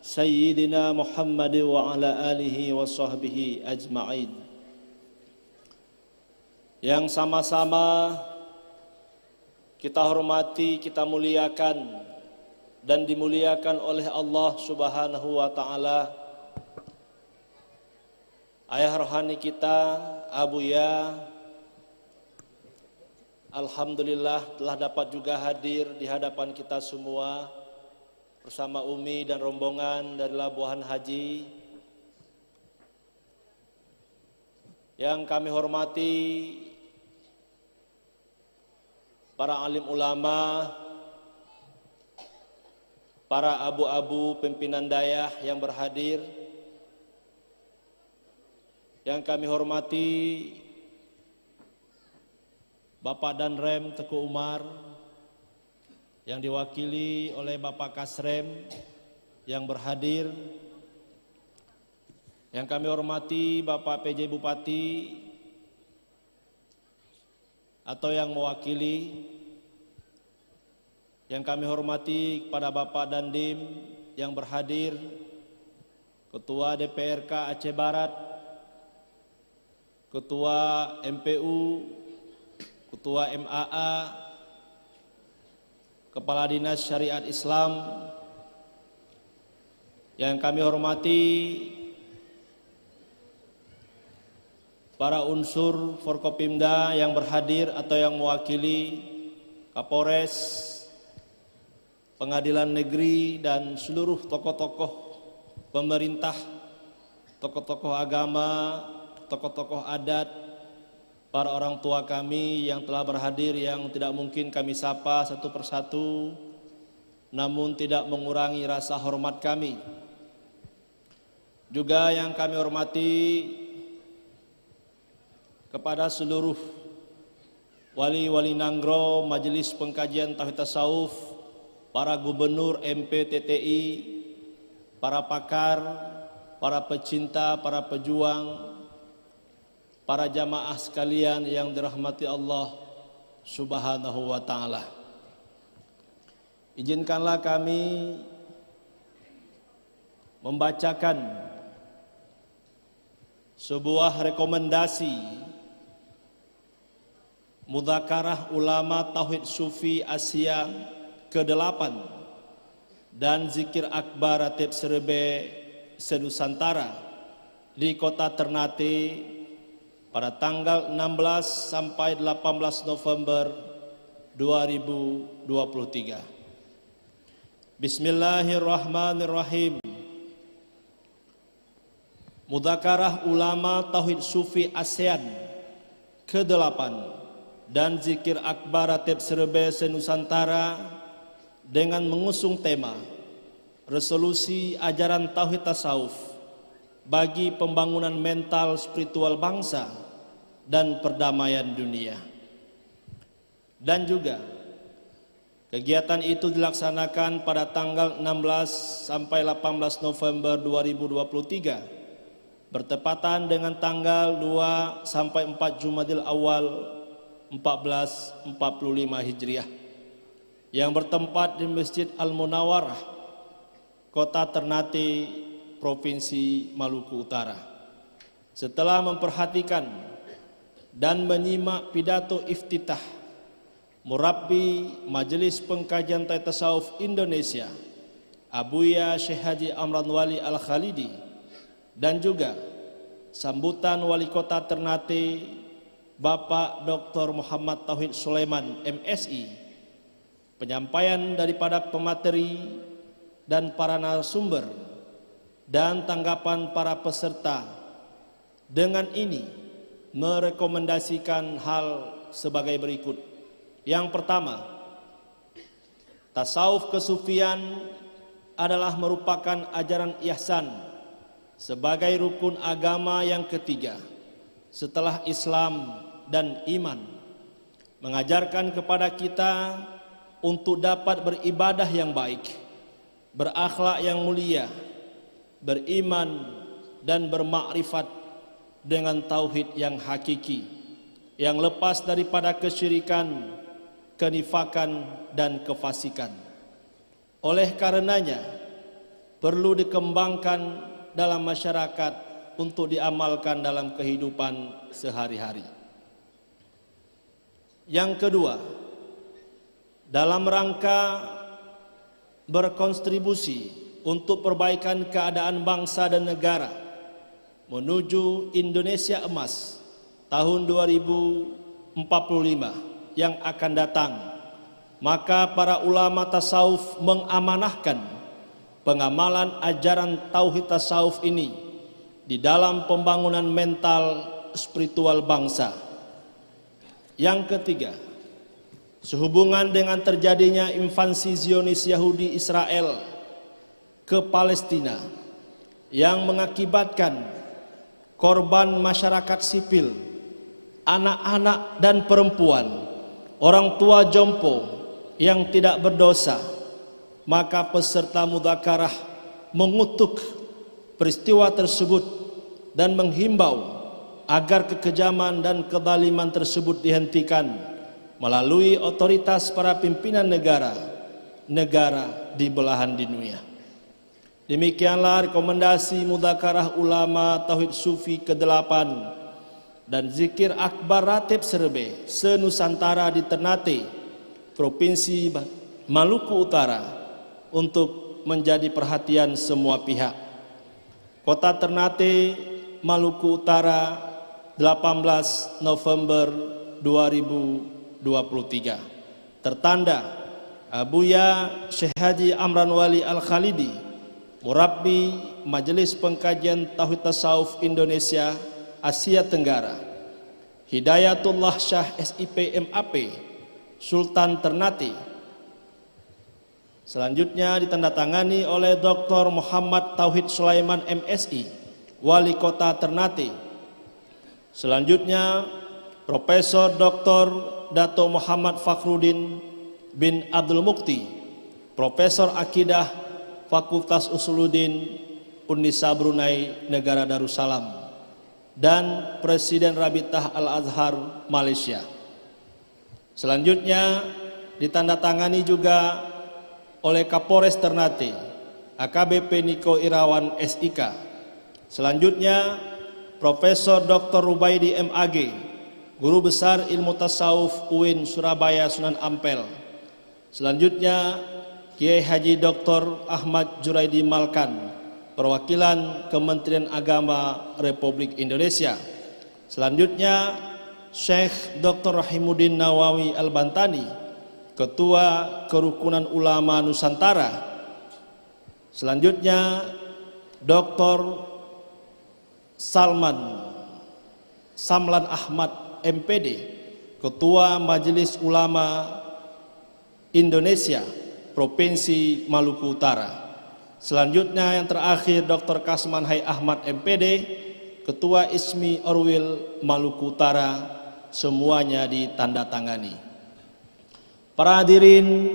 sayyidina Muhammad wa ala alihi wa sahbihi ajma'in. Yang sama-sama kita hormati, kita muliakan dan dimuliakan oleh Allah Subhanahu wa taala. Ayah rohani kita, Abuya, alhamdulillah telah dapat juga hadir di hadapan kita semua bersama Umi dan rombongan dari Labuhan Haji, yang kami hormati para alim ulama, para abu-abu pimpinan dayah yang berhadir, yang kami hormati Bapak Danrem Teguh Umar yang diwakili oleh Bapak Kasrem yang berhadir, yang kami hormati Bapak PJ Bupati atau yang mewakili, yang kami hormati kepada Bapak Dandim yang berhadir, Ketua DPRK Aceh Barat, Ketua MPU, Ketua MAA, Kepala Dinas Syariat Islam, yang kami hormati para unsur Forkopimda yang berhadir atau yang mewakili, Kapolres, Pengadilan Negeri, dan seluruh tokoh-tokoh pemerintah, tokoh-tokoh agama, tokoh-tokoh adat, para orang tua kami yang telah berhadir, yang tidak mungkin kami sapa satu persatu, namun tidak mengurangi rasa hormat kami. Juga yang kami hormati kepada seluruh wali-wali Nanggro, Majelis Pengkajian Tauhid Tasawuf, para gubernur MPTTI, para pakar, para pecinta, para pejuang, para jamaah sekalian yang dirahmati Allah Subhanahu wa ta'ala. Izinkanlah kami membacakan sebuah rekomendasi Mudzakarah Ulama Tauhid Sufi Asia ke-8 dan Zikir Akbar Ratib Serbe Senusantara di Kota Ternate pada tanggal 16 sampai 18 November 2023. Bismillahirrahmanirrahim. Mudzakarah Ulama Tauhid Sufi ASEAN ke-8 dan Zikir Akbar Ratib Serbe Senusantara dengan mengusung tema Resolusi Ajaran Tauhid Tasawuf bagi pembangunan mental spiritual bangsa dan perdamaian dunia. Dan juga kegiatan itu dilaksanakan pada tanggal 16 sampai 18 November 2023 bertepatan dengan tanggal 2 sampai 4 Jumadil Awal 1445 Hijriah yang bertempat di Masjid Al-Munawwarah, Kota Ternate, Provinsi Maluku Utara. Setelah memperhatikan dan menyimak pidato iftitah Murabbi Majelis Pengkajian Tauhid Tasawuf Indonesia, Abuya Syekh Haji Amran Wali Al-Khalidi, dan juga sambutan Wali Kota Ternate Bapak Dr. Muhammad Tauhid Sulaiman MSI, penyampaian daripada pemateri dan para narasumber, dan tanggapan para peserta dengan ini merekomendasikan hal sebagai berikut. Yang pertama, tasawuf kesufian adalah merupakan ajaran ihsan sebagai rukun agama yang ketiga setelah Islam dan iman, mengajarkan kepada kita untuk dapat beribadah yang baik, berakhlak yang mulia, beriman dan bermakrifat dengan tauhid yang hakiki, yang lepas daripada kesyirikan, kenifakan dan kefasikan. Oleh karenanya perlu dikembangkan dalam masyarakat untuk diamalkan dalam kehidupan sehari-hari. Yang kedua, dalam rangka berkontribusi untuk perbaikan keadaan bangsa dan negara menuju Indonesia Emas tahun 2045 yang akan datang, maka para ulama tasawuf mengamanahkan pengamalan ajaran tauhid tasawuf ini di dalam pembangunan mental spiritual bangsa. Yang ketiga, sehubungan dengan terjadinya invasi Zionis Yahudi Israel ke Palestina yang mengakibatkan korban masyarakat sipil, anak-anak dan perempuan, orang tua jompo yang tidak berdosa, maka peserta mudzakarah mengutuk peristiwa tersebut dan menghimbau agar kekejaman dan kezaliman tersebut dihentikan melalui otoritas para pimpinan negara di belahan dunia. Demikianlah rekomendasi mudzakarah ulama Tauhid Sufi ke-8 dan zikir akbar ratib Serbe se-Nusantara di Ternate, Provinsi Maluku Utara untuk menjadi perhatian semua pihak. Kota Ternate, Maluku Utara, 18 November 2023. Tertanda Abuya Syekh Haji Amran Wali Al-Khalidi, Murabbi Majelis Pengkajian Tauhid Tasawuf Indonesia Asia Tenggara, Hidayatullah Syah SIP MAP, Sultan Ternate. Selanjutnya ditandatangani oleh Dr. Muhammad Tauhid Sulaiman MSI, Wali Kota Ternate. Selanjutnya Profesor Dr. Dato Muhammad Fakhruddin bin Abdul Mukti, Profesor Akidah Fakultas Usuluddin Unnisa Brunei Negara Darussalam, dan Presiden Rabitah Al-Azhar Malaysia. Selanjutnya ditandatangani juga oleh Kapolres Ternate AKBP Niko Irawan SIK. Selanjutnya Profesor Dr. Rubaidi MAG, Guru Besar Ilmu Tasawuf UIN Surabaya Sunan Ampel. Selanjutnya Kiai Haji Dr. Ahmad Juraidi Malkan, Perwakilan Kementerian Agama Republik Indonesia. Selanjutnya Syekh Dr. Rahimuddin Nawawi Al-Bantani, Ketua Kerukunan Ulama Nusantara. Selanjutnya Dr. Samlan Ahmad MPD, Ketua Majelis Ulama Indonesia Provinsi Maluku Utara. Selanjutnya yang terakhir Dr. Kasman Hai Ahmad MPD, Ketua ISMI Orwil Maluku Utara. Semuanya ditandatangani. Para hadirin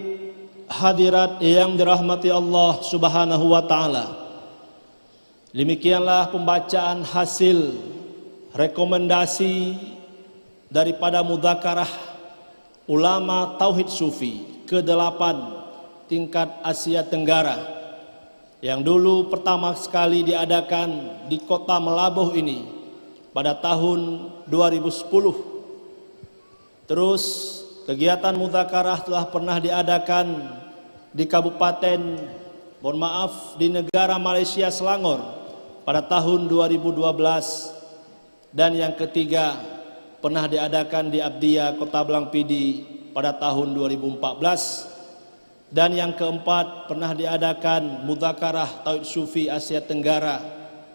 hadirat yang dirahmati Allah Subhanahu wa taala. Demikianlah pembacaan hasil rekomendasi daripada mudzakarah ulama Tauhid Sufi ke-8 tingkat Asia Tenggara yang dulu pertama sekali diadakan di kota Melabuh ini pada tahun 2010. Terus kegiatan mudzakarah telah pernah diadakan di Kabupaten, di negara Malaysia Selangor pada tahun 2012, dan yang ketiga pernah diadakan di Abdiya Kota Blangpidi pada tahun 2014, dan yang keempat pernah diadakan mudzakarah Tauhid Sufi Asia Tenggara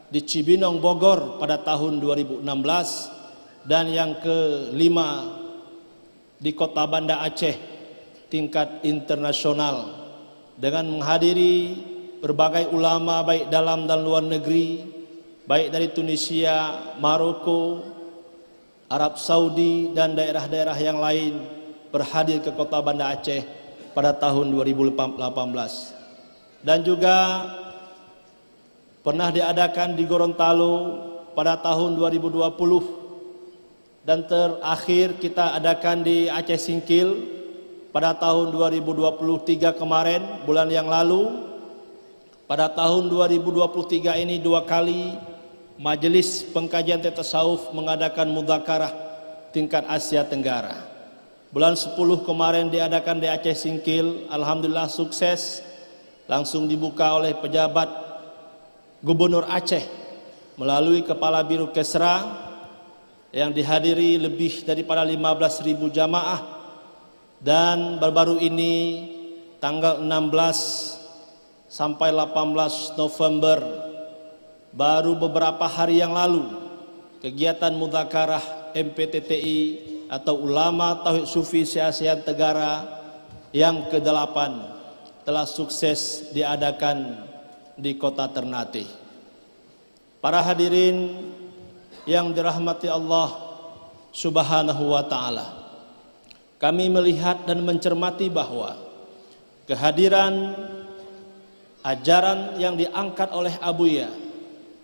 di Cibinong Bogor pada tahun 2016, dan yang kelima di Kota Banda Aceh tingkat internasional dengan menghadiri berbagai ulama baik dalam dan luar negeri, baik dari Tunisia, Maroko, Arab Saudi dan daerah-daerah yang lain berhadir ke Kota Banda Aceh pada tahun 2018. Dan juga pernah diadakan di Gorontalo pada tahun 2020, dan terakhir kita adakan di Aceh Singkil pada tahun 2023 kemarin, bulan yang lalu. Pada tahun 2023 ini 2 kali Majelis Pengkajian Tasawuf mengadakan mudzakarah tingkat Asia Tenggara. Bulan 10 kemarin diadakan di Aceh Singkil, alhamdulillah sukses, langsung dibuka oleh pejabat Gubernur Aceh melalui Kepala Biro Kesra yang dihadiri lebih daripada 15.000 jamaah. Dan baru-baru ini tanggal 16 sampai 18 November, baru beberapa hari yang lalu kegiatan mudzakarah MPTTI atau Ulama Tauhid Sufi se-Asia Tenggara yang ke-8 telah sukses diadakan di kota Ternate. Para hadirin yang dirahmati Allah Subhanahu wa ta'ala, kami melihat dan mencermati bahwa kehadiran ajaran yang diangkat oleh Abuya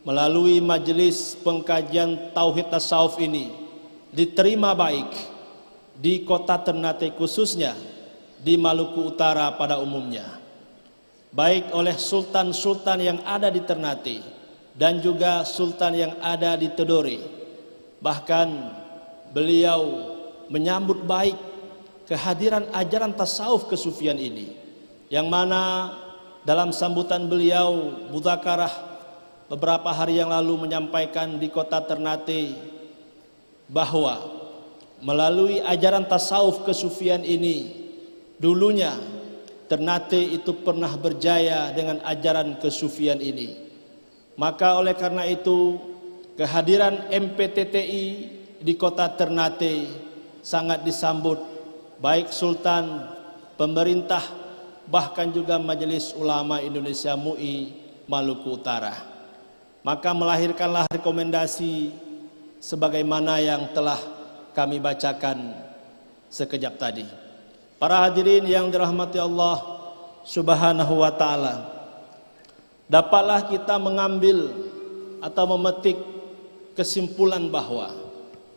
melalui majelis pengkajian Tauhid Tasawuf ini diterima baik di kota Ternate, khususnya di Maluku Utara pada umumnya, baik oleh sultan-sultan yang ada di Ternate dan juga sultan yang ada di Tidore. Bahkan beliau menyambut baik kehadiran ajaran tasawuf kesufian ini, yang mana dalam sambutan beliau mudzakarah beberapa hari yang lalu menyampaikan di kota Ternate bahwa melalui ajaran tasawuf kesufian ini, dulunya Ternate itu pernah berjaya dengan ajaran kesufian ini. Maka oleh karena itu kehadiran MPTTI di kota Ternate sangat disambut baik sultan, pemerintah, bahkan juga Majelis Ulama Indonesia MUI Maluku Utara. Maka melahirkanlah rekomendasi sebagaimana yang telah kami bacakan sekejap tadi. Para hadirin yang dirahmati Allah Subhanahu wa ta'ala, dapatlah kita mengambil atau memetik kesimpulan bahwa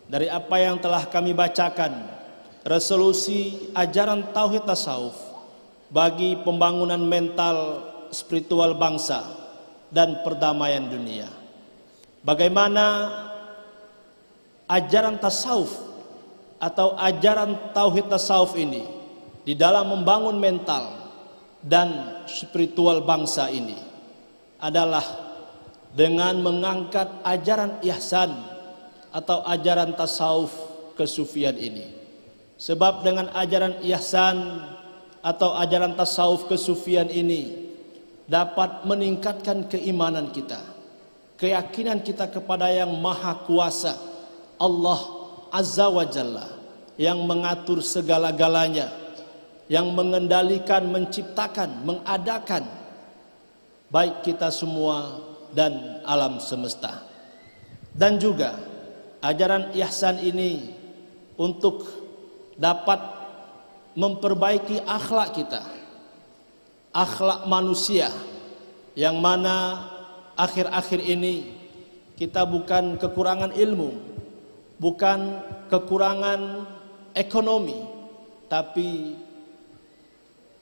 dari apa yang telah kami bacakan, resolusi ajaran Tauhid Tasawuf bagi pembangunan mental spiritual bangsa dan perdamaian dunia. Bagaimana ajaran tasawuf atau ajaran Tauhid Tasawuf ini di dalam membangun mental dan spiritual bangsa ini adalah dengan mengangkat ajaran ihsan atau ajaran tasawuf kesufian ini. Sebab dengan ajaran ihsan atau ajaran tasawuf kesufian ini dapat meningkatkan keimanan kita, keyakinan kita kepada yang maha kuasa, Allah Azza wa Jalla, yang mengatur segala-galanya, yang mengendalikan, menciptakan, mengadakan baik kita semua dan alam semesta. Dan juga ajaran ihsan ini untuk dapat memperbaiki akhlak kita, akhlak manusia, yang mana akhir-akhir ini kita bukan kekurangan ilmu, bukan kekurangan ekonomi, tapi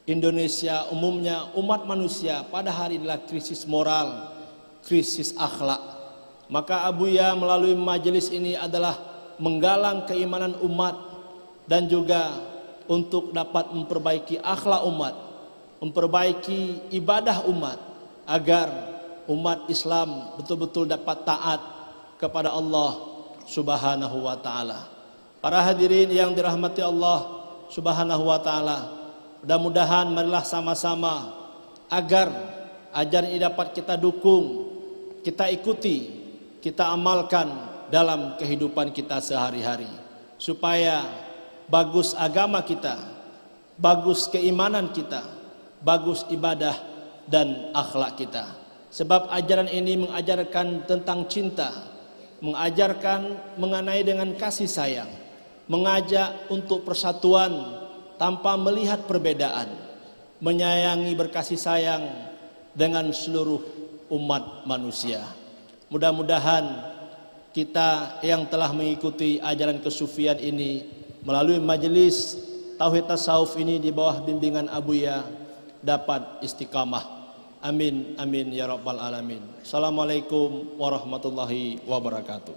Indonesia umumnya, umat manusia pada hari ini adalah krisis moral, krisis akhlak. Maka Abuya melalui majelis ini adalah menggalang keimanan umat dan juga untuk dapat memperbaiki akhlak umat, memperbaiki ibadah umat, agar umat Islam betul-betul dapat taat kepada Allah Subhanahu wa ta'ala. Para hadirin yang dirahmati Allah Subhanahu wa ta'ala, mudah-mudahan marilah sama-sama agar ajaran ini dapat kita dukung, kita ikuti, kita amalkan dalam kehidupan kita sehari-hari, supaya bagus agama kita, bagus keimanan kita, bagus ibadah dan akhlak kita. Sebab ajaran ini mengajarkan tentang cinta, mengajarkan mengenai dengan kasih sayang, mengajak untuk persatuan tanpa melihat perbedaan, menyayangi, berkasih sayang dengan seluruh umat manusia. Mudah-mudahan kita yang telah mengikuti ajaran kesufian ini melalui majelis Tauhid Tasawuf ini di bawah bimbingan Abuya dapat istiqamah. Amin, amin ya rabbal alamin. Assalamualaikum warahmatullahi wabarakatuh.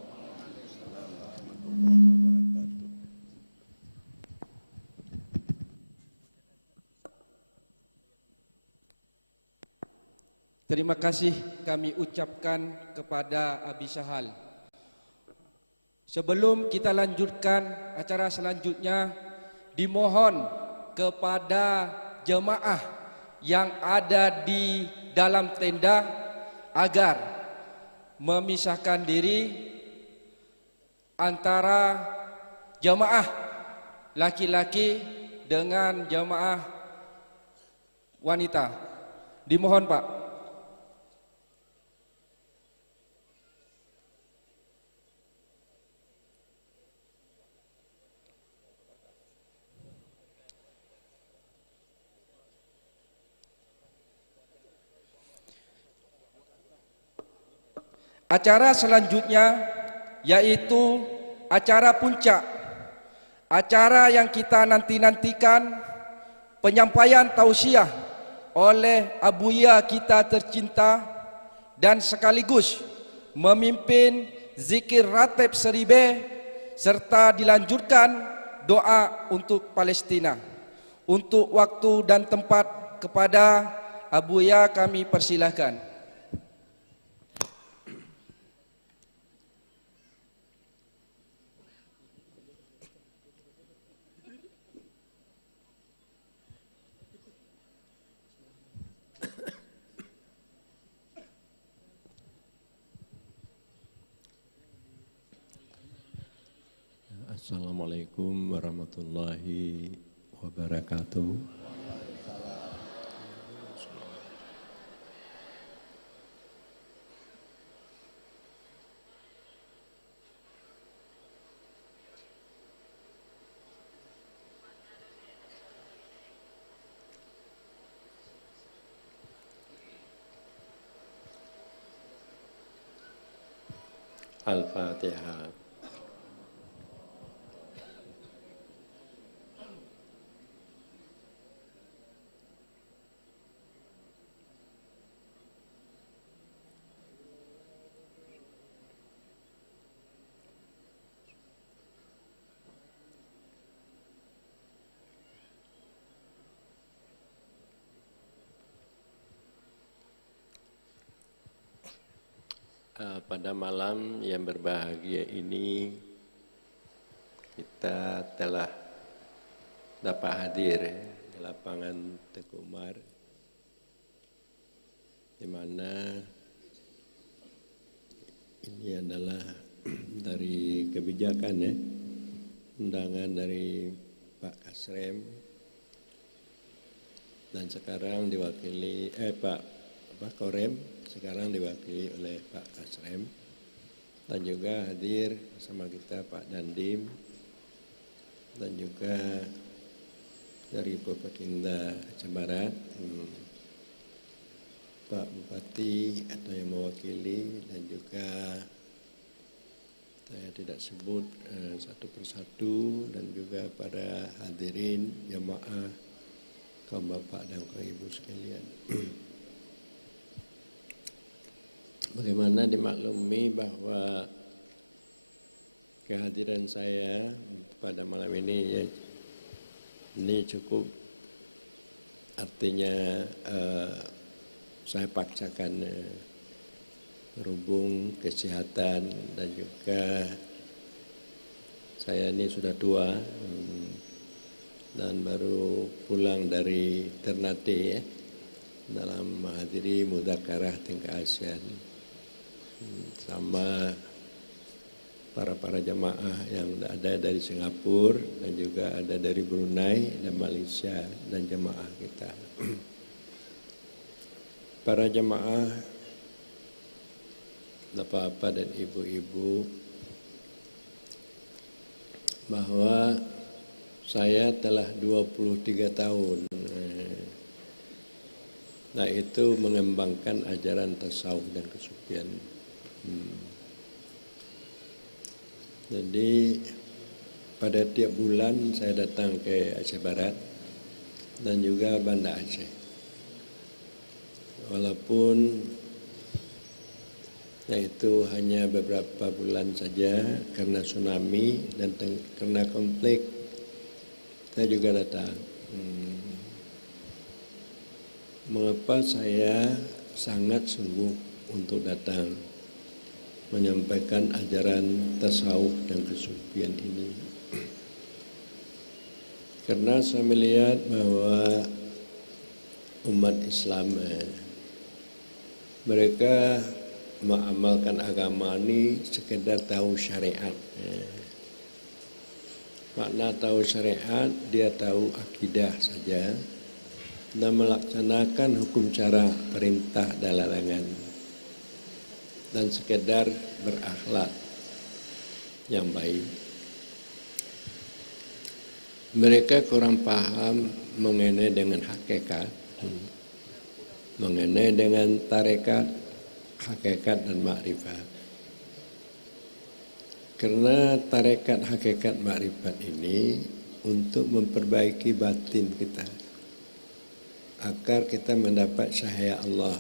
Terima kasih kami ucapkan kepada Abi Syahal. Sebelum kita lanjutkan acara selanjutnya, dimohon kepada jemaah yang ada di dalam tenda agar memisahkan diri antara jamaah laki-laki dengan jamaah wanita. Dimohon Pak. Acara selanjutnya yaitu acara puncak, acara yang kita nanti-nantikan, penyampaian tausiah oleh abuya kita tercinta dan sekaligus memimpin zikir ratib seribe serta dilanjutkan doa untuk Palestina. Untuk waktu dan tempat kepada abuya kami persilahkan. Assalamualaikum warahmatullahi wabarakatuh. Al-Fatihah. Pada malam yang berbahagia ini kita telah dapat hadir di lapangan Teguh Umar, di mana ini adalah dari kebijakan ya, undangan dari Pak Kasrem dan sekarang diwakili Pak Korem. Sekarang diwakili oleh Pak Kasrem dan juga hadir bersama kita Pak Dandim dan juga dari Bupati Aceh Barat Pak Bupati atau yang mewakili dan juga saya tidak sebut satu persatu dan juga para hadirin jamaah kaum bapak dan kaum ibu sekalian. Bagaimana dimaklumi bahwa kehadiran saya pada malam ini ya, ini cukup artinya saya paksakan berhubung kesehatan dan juga saya ini sudah tua dan baru pulang dari Ternate ya, dalam menghadiri Mudzakarah tingkat ASEAN sama para jamaah yang ada dari Singapura dan juga ada dari Brunei dan Malaysia dan jamaah kita. Para jamaah, bapak-bapak dan ibu-ibu, bahwa saya telah 23 tahun nah itu mengembangkan ajaran tasawuf dan kesufian. Jadi pada tiap bulan saya datang ke Aceh Barat dan juga Banda Aceh. Walaupun itu hanya beberapa bulan saja karena tsunami dan karena konflik, saya juga datang. Mengapa saya sangat sungguh untuk datang menyampaikan ajaran tasawuf dan kesufian ini? Karena saya melihat bahwa umat Islam mereka mengamalkan agama ini sekedar tahu syariat. Makna tahu syariat, dia tahu akidah saja dan melaksanakan hukum cara perintah dan larangan dan sekedar berakhlak yang baik. Mereka kurang paham mengenai dengan hakikat, mengenai dengan tarekat, hakikat dan makrifat. Karena tarekat, hakikat, makrifat ini untuk memperbaiki batin kita agar kita mendapat cahaya Allah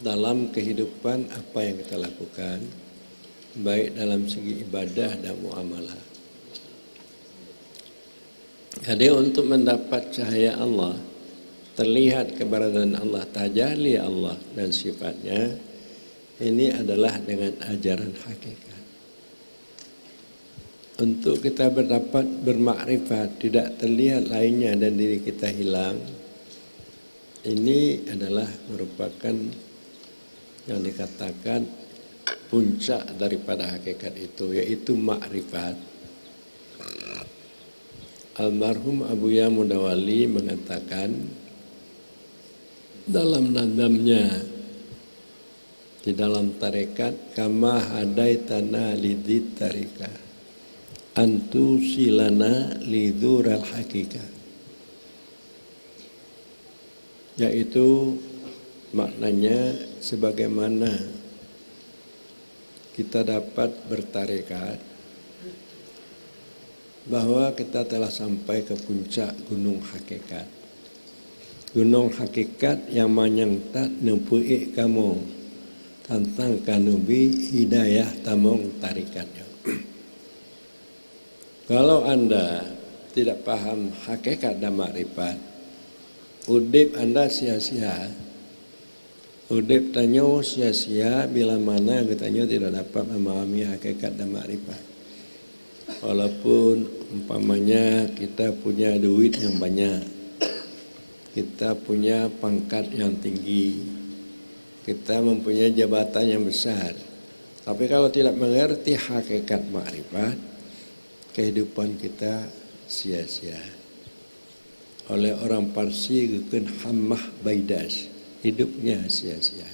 dalam kehidupan apa yang kita lakukan, baik dalam segi ibadah dan muamalah. Jadi untuk mendapat cahaya Allah, terlihat keberadaan Allah, tajalli Allah dan sifatnya, ini adalah dengan ajaran hakikat. Untuk kita berdapat bermakrifat, tidak terlihat lainnya dan diri kita hilang, ini adalah merupakan yang dikatakan puncak daripada hakikat itu, yaitu makrifat. Almarhum Abuya Mudawali mengatakan dalam nadamnya di dalam tarekat, kama hadaitana lidit tarika antu silana lidural hakika, yaitu maknanya sebagaimana kita dapat bertarekat bahwa kita telah sampai ke puncak gunung hakikat. Gunung hakikat yang manyangtat nempuik kamu tentang kanubi hidayah tamong tarikatnya. Kalau Anda tidak paham hakikat dan makrifat, udip Anda sia-sia. Udip tanyo sia-sia bila mana katanya tidak dapat memahami hakikat dan makrifat. Walaupun umpamanya kita punya duit yang banyak, kita punya pangkat yang tinggi, kita mempunyai jabatan yang besar, tapi kalau tidak mengerti hakikat makrifat, kehidupan kita sia-sia. Oleh orang Parsi geken hammah baidas, hidupnya sia-sia.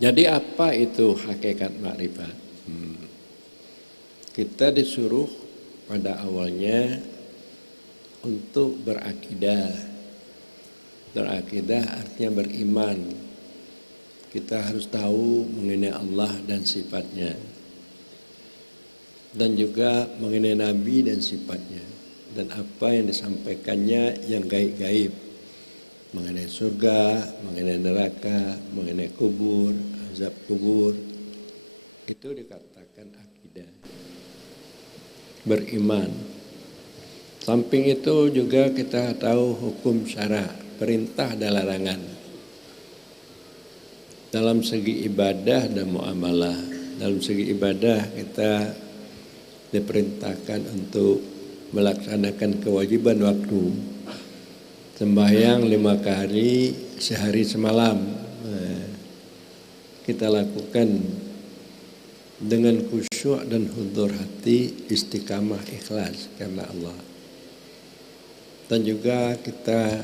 Jadi apa itu hakikat makrifat? Kita disuruh pada awalnya untuk berakidah. Berakidah artinya beriman. Kita harus tahu mengenai Allah dan sifatnya, dan juga mengenai Nabi dan sifatnya, dan apa yang disampaikannya yang gaib-gaib, mengenai surga, mengenai neraka, mengenai kubur, azab kubur. Itu dikatakan akidah, beriman. Samping itu juga kita tahu hukum syara, perintah dan larangan. Dalam segi ibadah dan muamalah. Dalam segi ibadah kita diperintahkan untuk melaksanakan kewajiban waktu. Sembahyang 5 kali sehari semalam. Kita lakukan dengan khusyuk dan hudur hati, istiqamah, ikhlas karena Allah. Dan juga kita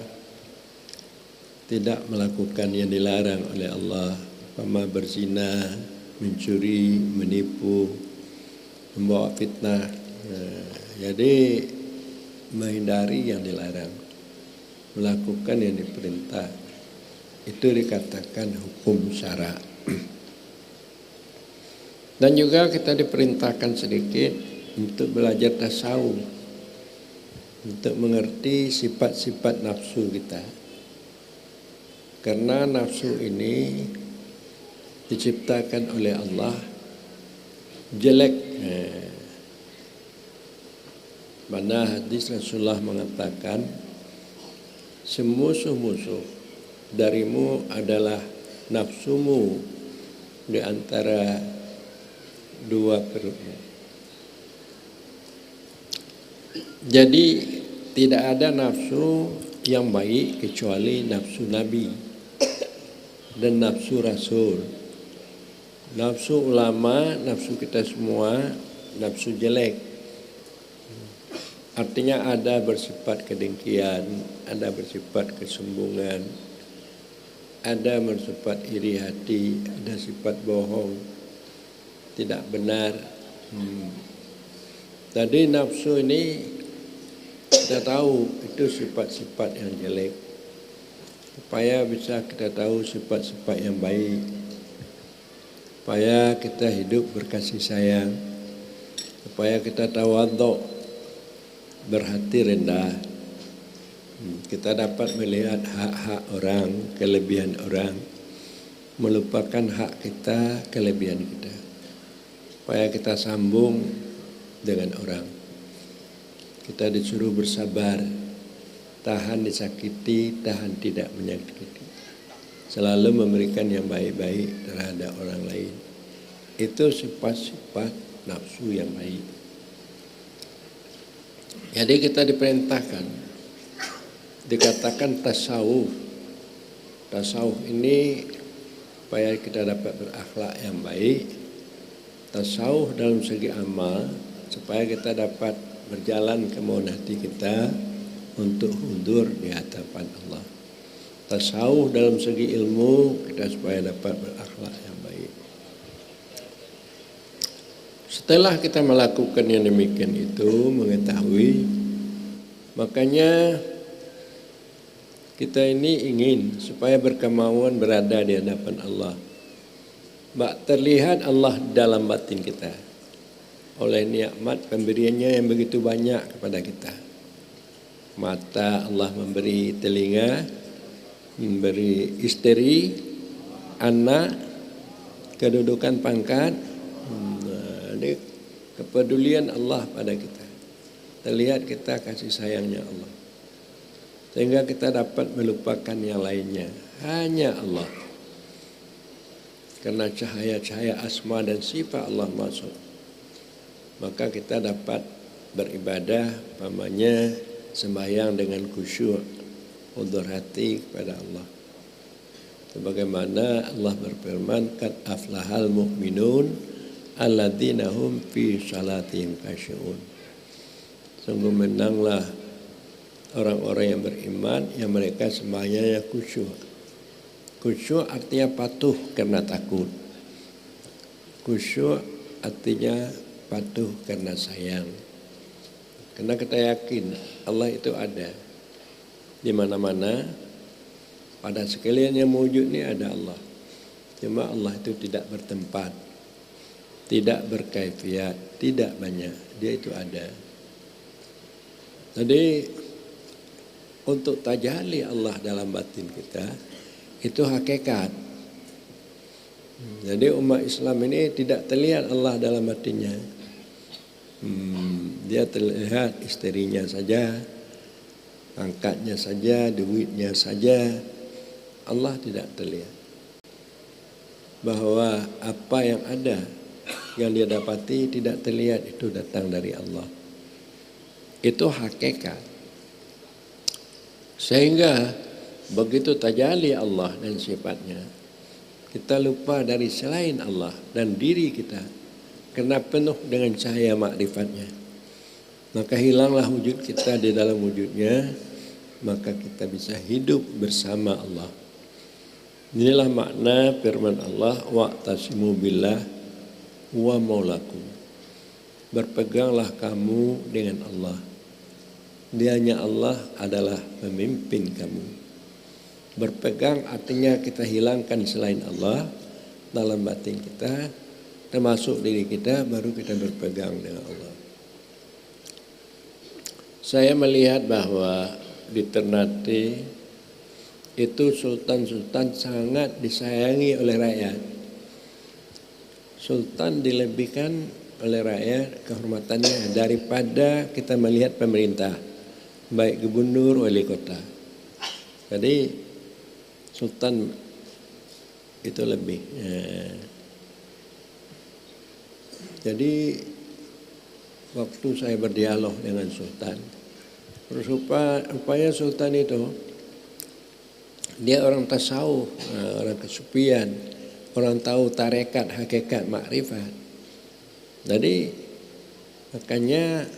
tidak melakukan yang dilarang oleh Allah, umpama berzina, mencuri, menipu, membawa fitnah. Jadi menghindari yang dilarang, melakukan yang diperintah. Itu dikatakan hukum syara. Dan juga kita diperintahkan sedikit untuk belajar tasawuf, untuk mengerti sifat-sifat nafsu kita. Karena nafsu ini diciptakan oleh Allah jelek. Mana hadis Rasulullah mengatakan, semusuh-musuh darimu adalah nafsumu di antara dua perutmu. Jadi tidak ada nafsu yang baik kecuali nafsu Nabi dan nafsu Rasul. Nafsu ulama, nafsu kita semua, nafsu jelek. Artinya ada bersifat kedengkian, ada bersifat kesombongan, ada bersifat iri hati, ada sifat bohong, tidak benar. Tadi nafsu ini kita tahu itu sifat-sifat yang jelek. Supaya bisa kita tahu sifat-sifat yang baik. Supaya kita hidup berkasih sayang. Supaya kita tawadhu, berhati rendah. Kita dapat melihat hak-hak orang, kelebihan orang, melupakan hak kita, kelebihan kita. Supaya kita sambung dengan orang. Kita disuruh bersabar, tahan disakiti, tahan tidak menyakiti. Selalu memberikan yang baik-baik terhadap orang lain. Itu sifat-sifat nafsu yang baik. Jadi kita diperintahkan, dikatakan tasawuf. Tasawuf ini supaya kita dapat berakhlak yang baik. Tasawuf dalam segi amal supaya kita dapat berjalan kemauan hati kita untuk hudur di hadapan Allah. Tasawuf dalam segi ilmu kita supaya dapat berakhlak yang baik. Setelah kita melakukan yang demikian itu, mengetahui, makanya kita ini ingin supaya berkemauan berada di hadapan Allah. Terlihat Allah dalam batin kita oleh nikmat pemberiannya yang begitu banyak kepada kita. Mata Allah memberi, telinga memberi, istri, anak, kedudukan pangkat. Ini kepedulian Allah pada kita. Terlihat kita kasih sayangnya Allah. Sehingga kita dapat melupakan yang lainnya. Hanya Allah. Karena cahaya-cahaya asma dan sifat Allah masuk. Maka kita dapat beribadah, pamannya sembahyang dengan khusyuk, hudur hati kepada Allah. Sebagaimana Allah berfirman, "Qad aflahal mu'minun alladzina hum fi salatihim khashi'un." Sungguh menanglah orang-orang yang beriman yang mereka sembahyangnya khusyuk. Khusyuk artinya patuh karena takut. Khusyuk artinya patuh karena sayang. Karena kita yakin Allah itu ada di mana-mana. Pada sekalian yang wujud ini ada Allah. Cuma Allah itu tidak bertempat, tidak berkaifiat, tidak banyak. Dia itu ada. Jadi untuk tajalli Allah dalam batin kita itu hakikat. Jadi umat Islam ini tidak terlihat Allah dalam batinnya. Dia terlihat istrinya saja, pangkatnya saja, duitnya saja. Allah tidak terlihat. Bahwa apa yang ada, yang dia dapati tidak terlihat, itu datang dari Allah. Itu hakikat. Sehingga begitu tajalli Allah dan sifatnya, kita lupa dari selain Allah dan diri kita karena penuh dengan cahaya makrifatnya. Maka hilanglah wujud kita di dalam wujudnya, maka kita bisa hidup bersama Allah. Inilah makna firman Allah, wa'tasimu billah wa maulakum. Berpeganglah kamu dengan Allah. Dianya Allah adalah pemimpin kamu. Berpegang artinya kita hilangkan selain Allah dalam batin kita, termasuk diri kita, baru kita berpegang dengan Allah. Saya melihat bahwa di Ternate itu sultan-sultan sangat disayangi oleh rakyat. Sultan dilebihkan oleh rakyat kehormatannya daripada kita melihat pemerintah, baik gubernur, wali kota. Jadi sultan itu lebih. Jadi waktu saya berdialog dengan sultan, Rupanya sultan itu dia orang tasawuf, orang kesupian, orang tahu tarekat, hakikat, makrifat. Jadi makanya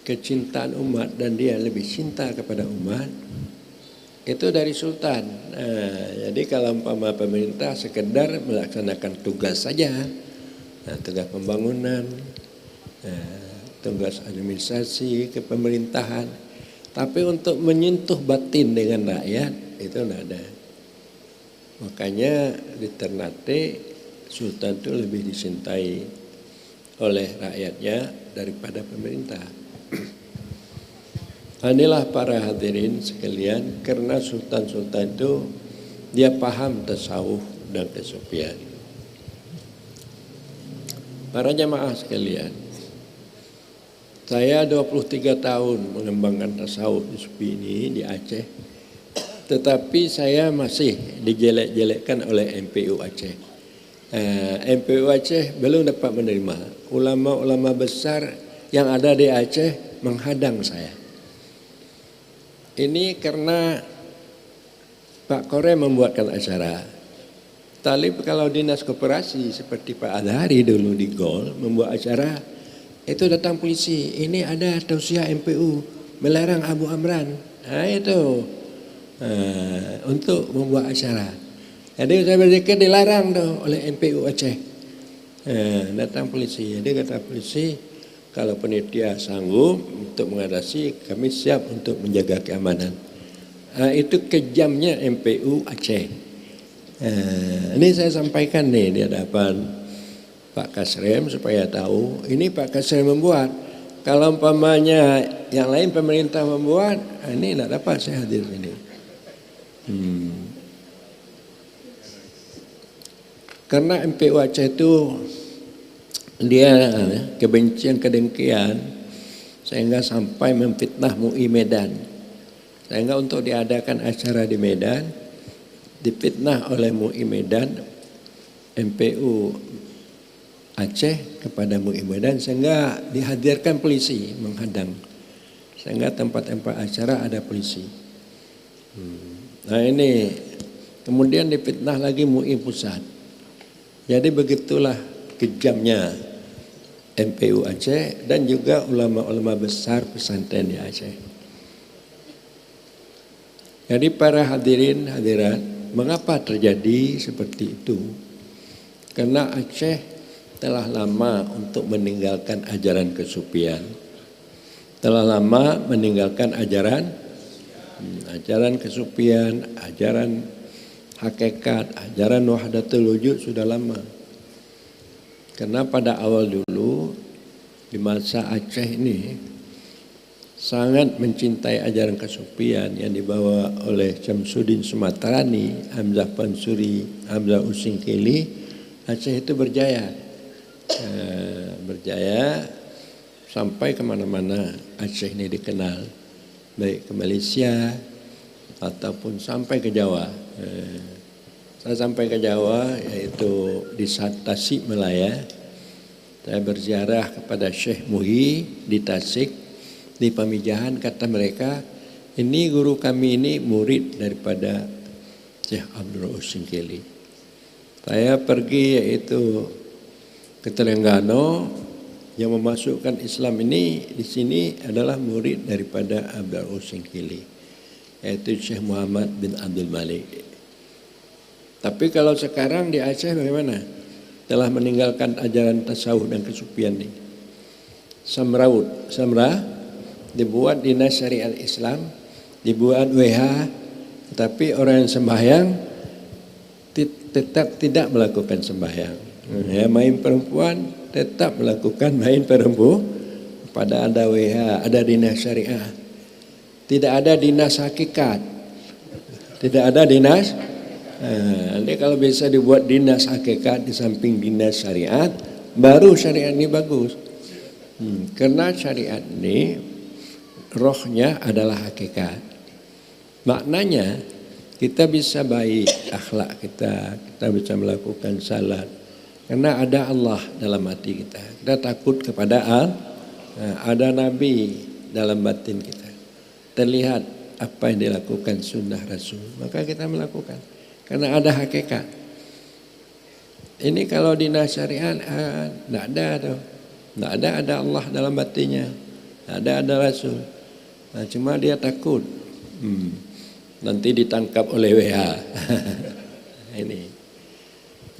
kecintaan umat dan dia lebih cinta kepada umat itu dari sultan. Jadi kalau umpama pemerintah sekedar melaksanakan tugas saja, tugas pembangunan, tugas administrasi kepemerintahan, tapi untuk menyentuh batin dengan rakyat itu tidak ada. Makanya di Ternate sultan itu lebih dicintai oleh rakyatnya daripada pemerintah. Inilah para hadirin sekalian, karena sultan-sultan itu dia paham tasawuf dan kesufian. Para jamaah sekalian, saya 23 tahun mengembangkan tasawuf sufi ini di Aceh, tetapi saya masih dijelek-jelekkan oleh MPU Aceh. MPU Aceh belum dapat menerima. Ulama-ulama besar yang ada di Aceh menghadang saya. Ini karena Pak Kore membuatkan acara. Talib kalau dinas koperasi seperti Pak Adhari dulu di Gol membuat acara, itu datang polisi. Ini ada tausiah MPU melarang Abu Amran. Nah itu untuk membuat acara. Jadi saya berzikir dilarang tuh oleh MPU Aceh. Datang polisi. Jadi kata polisi, kalau panitia sanggup untuk mengatasi, kami siap untuk menjaga keamanan. Itu kejamnya MPU Aceh. Ini saya sampaikan nih di hadapan Pak Kasrem supaya tahu. Ini Pak Kasrem membuat. Kalau umpamanya yang lain pemerintah membuat, ini tidak dapat saya hadir ini. Karena MPU Aceh itu dia kebencian, kedengkian, sehingga sampai memfitnah MUI Medan. Sehingga untuk diadakan acara di Medan, difitnah oleh MUI Medan, MPU Aceh kepada MUI Medan, sehingga dihadirkan polisi menghadang. Sehingga tempat-tempat acara ada polisi. Nah ini, kemudian difitnah lagi MUI Pusat. Jadi begitulah kejamnya MPU Aceh dan juga ulama-ulama besar pesantren di Aceh. Jadi para hadirin hadirat, mengapa terjadi seperti itu? Karena Aceh telah lama untuk meninggalkan ajaran kesufian. Telah lama meninggalkan ajaran kesufian, ajaran hakikat, ajaran wahdatul wujud sudah lama. Karena pada awal dulu di masa Aceh ini sangat mencintai ajaran kesufian yang dibawa oleh Syamsuddin Sumatrani, Hamzah Pansuri, Hamzah Usingkili. Aceh itu berjaya, berjaya sampai kemana-mana Aceh ini dikenal, baik ke Malaysia ataupun sampai ke Jawa. Saya sampai ke Jawa, yaitu di Tasik Malaya. Saya berziarah kepada Syekh Muhi di Tasik, di Pamijahan. Kata mereka, ini guru kami ini murid daripada Syekh Abdul Singkili. Saya pergi yaitu ke Terengganu, yang memasukkan Islam ini di sini adalah murid daripada Abdul Singkili, yaitu Syekh Muhammad bin Abdul Malik. Tapi kalau sekarang di Aceh bagaimana? Telah meninggalkan ajaran tasawuf dan kesufian ini. Samra dibuat dinas syariat Islam, dibuat WH, tetapi orang yang sembahyang tetap tidak melakukan sembahyang. Ya, main perempuan tetap melakukan main perempuan. Pada ada WH, ada dinas syariah. Tidak ada dinas hakikat. Tidak ada dinas. Nanti kalau bisa dibuat dinas hakikat di samping dinas syariat, baru syariat ini bagus. Karena syariat ini rohnya adalah hakikat. Maknanya kita bisa baik akhlak kita bisa melakukan salat. Karena ada Allah dalam hati kita. Kita takut kepada ada Nabi dalam batin kita. terlihat apa yang dilakukan sunnah Rasul, maka kita melakukan karena ada hakikat. Ini kalau di syariat tidak ada tuh, tidak ada Allah dalam batinnya, tidak ada Rasul. Nah, cuma dia takut nanti ditangkap oleh WH. Ini.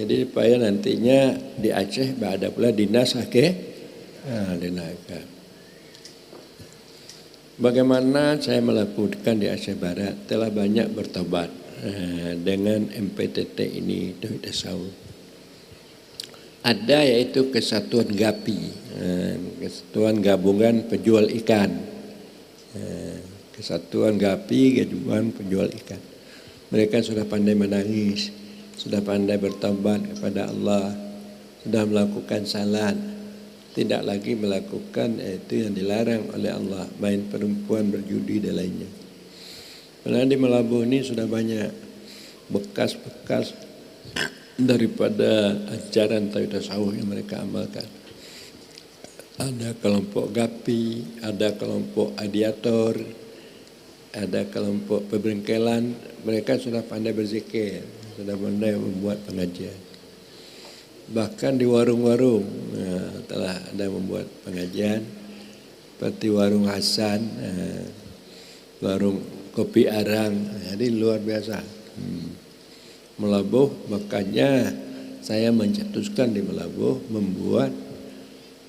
Jadi supaya nantinya di Aceh ada pula dinas hakikat. Bagaimana saya melakukan di Aceh Barat, telah banyak bertobat dengan MPTT ini, Tauhid Tasawuf. Ada yaitu Kesatuan GAPI, Kesatuan Gabungan Penjual Ikan. Kesatuan GAPI, Gabungan Penjual Ikan. Mereka sudah pandai menangis, sudah pandai bertobat kepada Allah, sudah melakukan salat, tidak lagi melakukan itu yang dilarang oleh Allah, main perempuan, berjudi dan lainnya. Karena di Melabuh ini sudah banyak bekas-bekas daripada ajaran Tauhid Tasawuf yang mereka amalkan. Ada kelompok GAPI, ada kelompok adiator, ada kelompok perbengkelan. Mereka sudah pandai berzikir, sudah pandai membuat pengajian. Bahkan di warung-warung telah ada membuat pengajian, seperti warung Hasan, warung kopi Arang. Jadi luar biasa. Melabuh, makanya saya mencetuskan di Melabuh membuat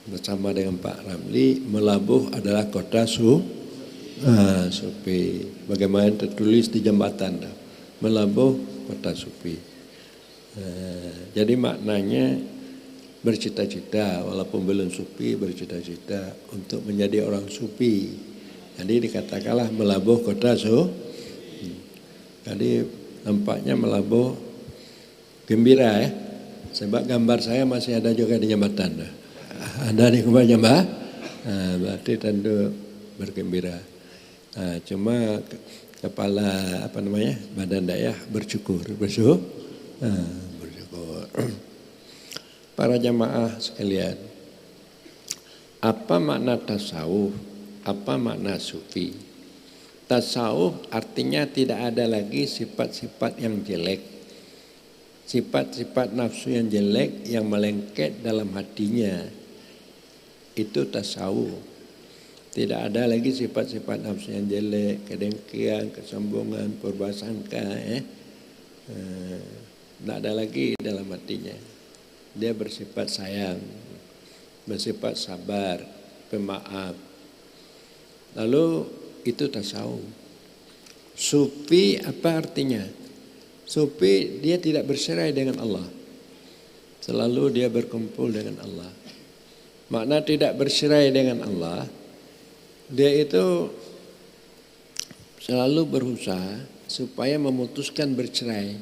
bersama dengan Pak Ramli, Melabuh adalah kota sufi. Bagaimana tertulis di jembatan, Melabuh kota sufi. Jadi maknanya bercita-cita, walaupun belum sufi, bercita-cita untuk menjadi orang sufi. Jadi dikatakanlah Melabuh kota sufi. Jadi nampaknya Melabuh gembira ya, sebab gambar saya masih ada juga di jembatan. Ada di kubah jembatan, berarti tentu bergembira. Cuma kepala badan daerah bersyukur. Para jamaah sekalian, apa makna tasawuf? Apa makna sufi? Tasawuf artinya tidak ada lagi sifat-sifat yang jelek, sifat-sifat nafsu yang jelek yang melengket dalam hatinya. Itu tasawuf. Tidak ada lagi sifat-sifat nafsu yang jelek, kedengkian, kesombongan, purbasangka. Tidak ada lagi dalam hatinya. Dia bersifat sayang, bersifat sabar, pemaaf. Lalu itu tasawuf. Sufi apa artinya? Sufi dia tidak bercerai dengan Allah. Selalu dia berkumpul dengan Allah. Makna tidak bercerai dengan Allah, dia itu selalu berusaha supaya memutuskan bercerai.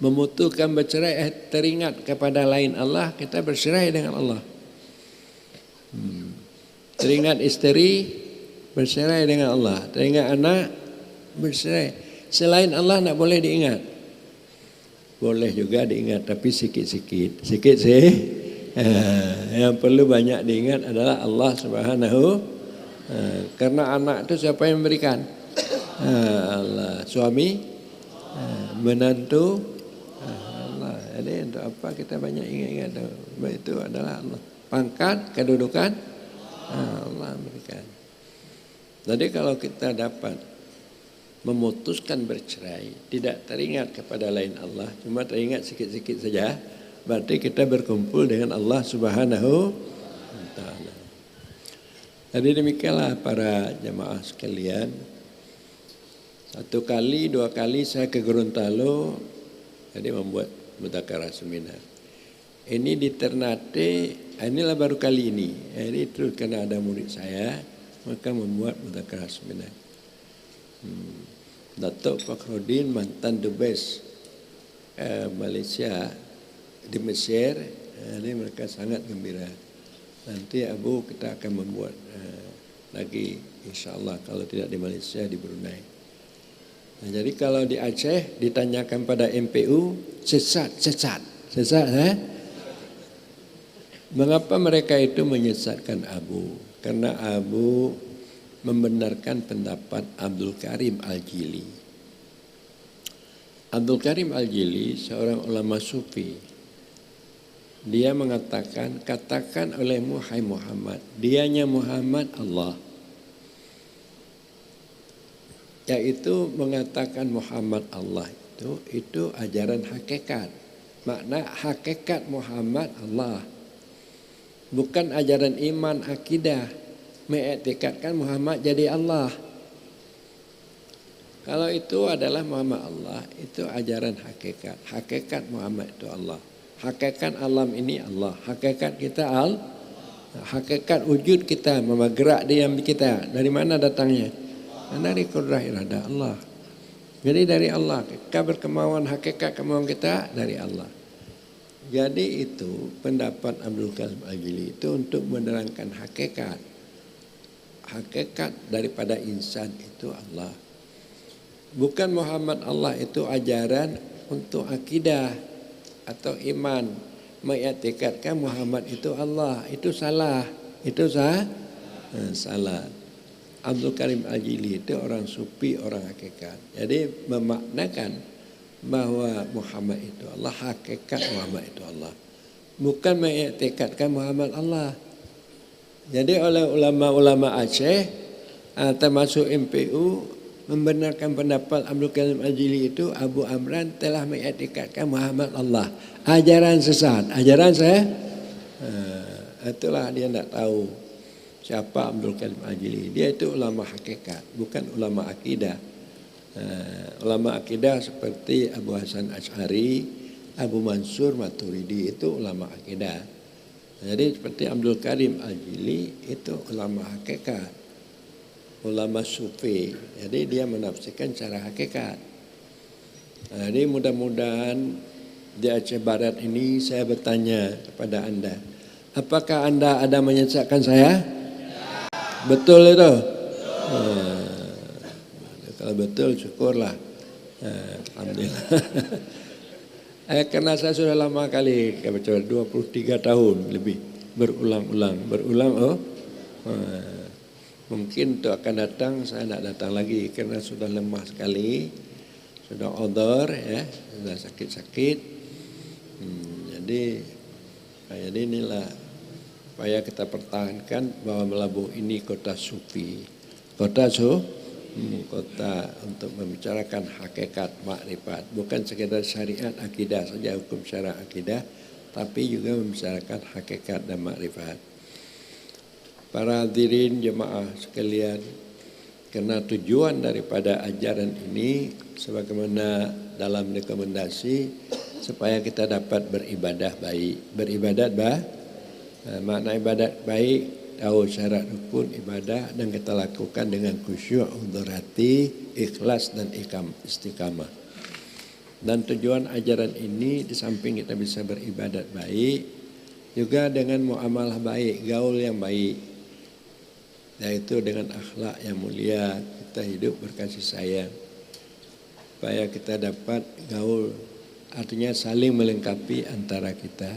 Memutuskan bercerai, teringat kepada lain Allah, kita bercerai dengan Allah. Teringat istri, bercerai dengan Allah. Teringat anak, bercerai. Selain Allah tidak boleh diingat. Boleh juga diingat, tapi sikit-sikit. Sikit sih. Yang perlu banyak diingat adalah Allah Subhanahu. Karena anak itu siapa yang memberikan? Allah. Suami, menantu, Allah. Jadi untuk apa kita banyak ingat-ingat? Itu adalah Allah. Pangkat, kedudukan, Allah memberikan. Jadi kalau kita dapat memutuskan bercerai, tidak teringat kepada lain Allah, cuma teringat sikit-sikit saja, berarti kita berkumpul dengan Allah Subhanahu wa Ta'ala. Jadi demikianlah para jamaah sekalian. 1 kali, 2 kali saya ke Gorontalo, jadi membuat mudzakarah seminar. Ini di Ternate, inilah baru kali ini. Ini terus karena ada murid saya, maka membuat mudzakarah seminar. Datuk Fakhrudin mantan Dubes Malaysia di Mesir, ini mereka sangat gembira. Nanti Abu kita akan membuat lagi insya Allah, kalau tidak di Malaysia di Brunei. Nah, jadi kalau di Aceh ditanyakan pada MPU sesat. Mengapa mereka itu menyesatkan Abu? Karena Abu membenarkan pendapat Abdul Karim Al-Jili. Abdul Karim Al-Jili seorang ulama sufi. Dia mengatakan, katakan olehmu hai Muhammad, dianya Muhammad Allah. Yaitu mengatakan Muhammad Allah itu ajaran hakikat. Makna hakikat Muhammad Allah. Bukan ajaran iman akidah. Mengiktikadkan Muhammad jadi Allah. Kalau itu adalah Muhammad Allah, itu ajaran hakikat. Hakikat Muhammad itu Allah. Hakikat alam ini Allah. Hakikat kita hakikat wujud kita, gerak diam kita. Dari mana datangnya? Dari kudrah irada Allah. Jadi dari Allah. Berkemauan hakikat kemauan kita dari Allah. Jadi itu pendapat Abdul Karim Al-Jili itu untuk menerangkan hakikat. Hakikat daripada insan itu Allah. Bukan Muhammad Allah itu ajaran untuk akidah atau iman. Mengiktikadkan Muhammad itu Allah. Itu salah. Itu salah. Abdul Karim Al-Jili itu orang sufi, orang hakikat. Jadi memaknakan bahwa Muhammad itu Allah, hakikat Muhammad itu Allah. Bukan mengiktikadkan Muhammad Allah. Jadi oleh ulama-ulama Aceh termasuk MPU membenarkan pendapat Abdul Karim Al-Jili itu Abu Amran telah mengiktikadkan Muhammad Allah. Ajaran sesat, ajaran saya. Itulah dia tidak tahu siapa Abdul Karim Al-Jili. Dia itu ulama hakikat, bukan ulama akidah. Ulama akidah seperti Abu Hasan Asy'ari, Abu Mansur Maturidi itu ulama akidah. Jadi seperti Abdul Karim Al-Jili itu ulama hakikat, ulama sufi. Jadi dia menafsirkan cara hakikat. Jadi mudah-mudahan di Aceh Barat ini saya bertanya kepada Anda, apakah Anda ada menyesatkan saya? Betul itu? Kalau betul syukurlah. Alhamdulillah. Karena saya sudah lama kali, 23 tahun lebih berulang-ulang. Mungkin itu akan datang, saya tidak datang lagi karena sudah lemah sekali, sudah odor, ya, sudah sakit-sakit. Jadi inilah supaya kita pertahankan bahwa Melabuh ini kota sufi, kota untuk membicarakan hakikat makrifat, bukan sekedar syariat akidah saja, hukum syara akidah, tapi juga membicarakan hakikat dan makrifat. Para hadirin jemaah sekalian, karena tujuan daripada ajaran ini sebagaimana dalam rekomendasi supaya kita dapat beribadah baik. Makna ibadat baik, tahu syarat rukun ibadah dan kita lakukan dengan khusyuk, hudur hati, ikhlas dan istiqamah. Dan tujuan ajaran ini di samping kita bisa beribadat baik, juga dengan muamalah baik, gaul yang baik, yaitu dengan akhlak yang mulia, kita hidup berkasih sayang, supaya kita dapat gaul, artinya saling melengkapi antara kita.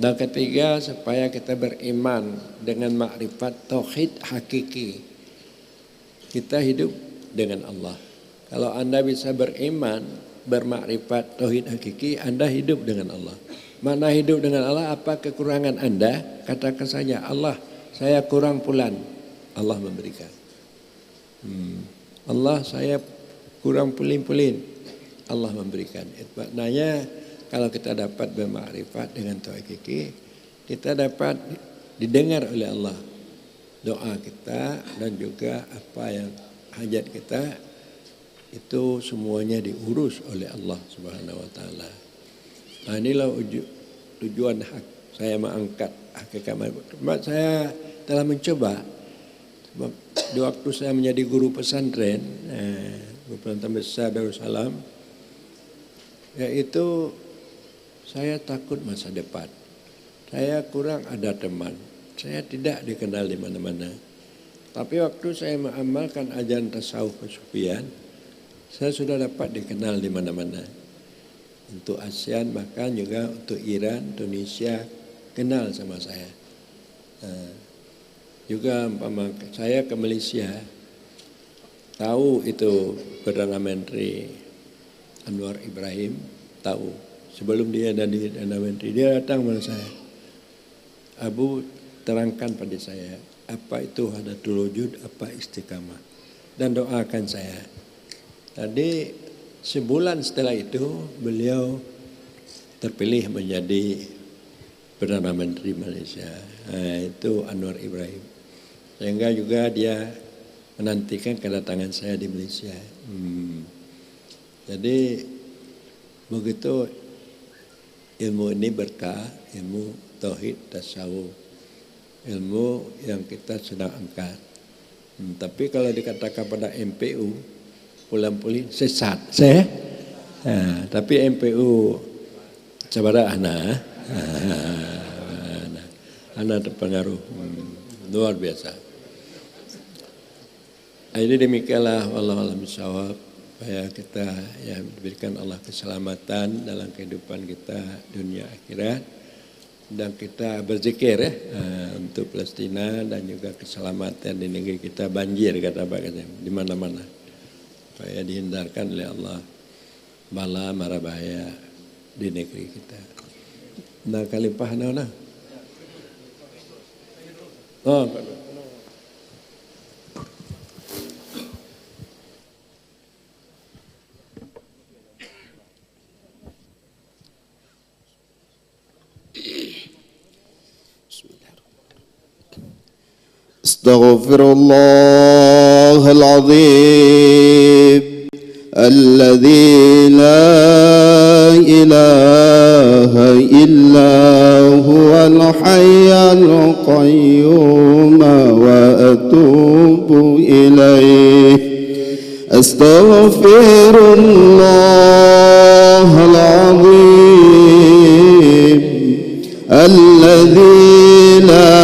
Dan ketiga, supaya kita beriman dengan makrifat tauhid hakiki. Kita hidup dengan Allah. Kalau Anda bisa beriman, bermakrifat tauhid hakiki, Anda hidup dengan Allah. Mana hidup dengan Allah, apa kekurangan Anda? Katakan saja, Allah, saya kurang pulan. Allah memberikan. Allah, saya kurang pulin-pulin. Allah memberikan. Maknanya kalau kita dapat bermakrifat dengan tauhid hakiki, kita dapat didengar oleh Allah doa kita dan juga apa yang hajat kita itu semuanya diurus oleh Allah Subhanahu wa taala. Nah, inilah tujuan saya mengangkat hakikat makrifat. Saya telah mencoba sebab di waktu saya menjadi guru pesantren, guru pesantren besar Darussalam, yaitu saya takut masa depan. Saya kurang ada teman. Saya tidak dikenal di mana-mana. Tapi waktu saya mengamalkan ajaran tasawuf kesufian, saya sudah dapat dikenal di mana-mana. Untuk ASEAN, bahkan juga untuk Iran, Indonesia, kenal sama saya. Juga umpama saya ke Malaysia, tahu itu Perdana Menteri Anwar Ibrahim, tahu. Sebelum dia jadi Perdana Menteri, dia datang kepada saya. Abu, terangkan pada saya apa itu hadatul wujud, apa istiqamah, dan doakan saya. Tadi sebulan setelah itu beliau terpilih menjadi Perdana Menteri Malaysia. Itu Anwar Ibrahim. Sehingga juga dia menantikan kedatangan saya di Malaysia. Jadi begitu ilmu ini berkah, ilmu tauhid, tasawuf, ilmu yang kita sedang angkat. Tapi kalau dikatakan pada MPU, pulang-pulang sesat, tapi MPU sabara anak terpengaruh, luar biasa. Ini demikianlah, wallahu a'lam bishawab, supaya kita diberikan Allah keselamatan dalam kehidupan kita dunia akhirat, dan kita berzikir untuk Palestina dan juga keselamatan di negeri kita. Banjir kata Pak di mana-mana, supaya dihindarkan oleh Allah bala mara bahaya di negeri kita. Nah kalipah nah. Oh, استغفر الله العظيم الذي لا إله إلا هو الحي القيوم وأتوب إليه أستغفر الله العظيم الذي لا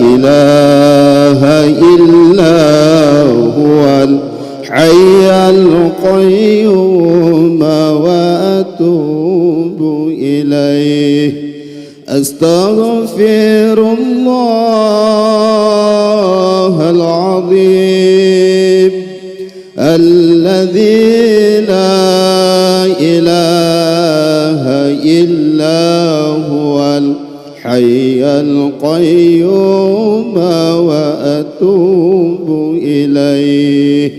إله إلا هو الحي القيوم وأتوب إليه أستغفر الله العظيم الذي لا إله إلا هو الحي القيوم وأتوب إليه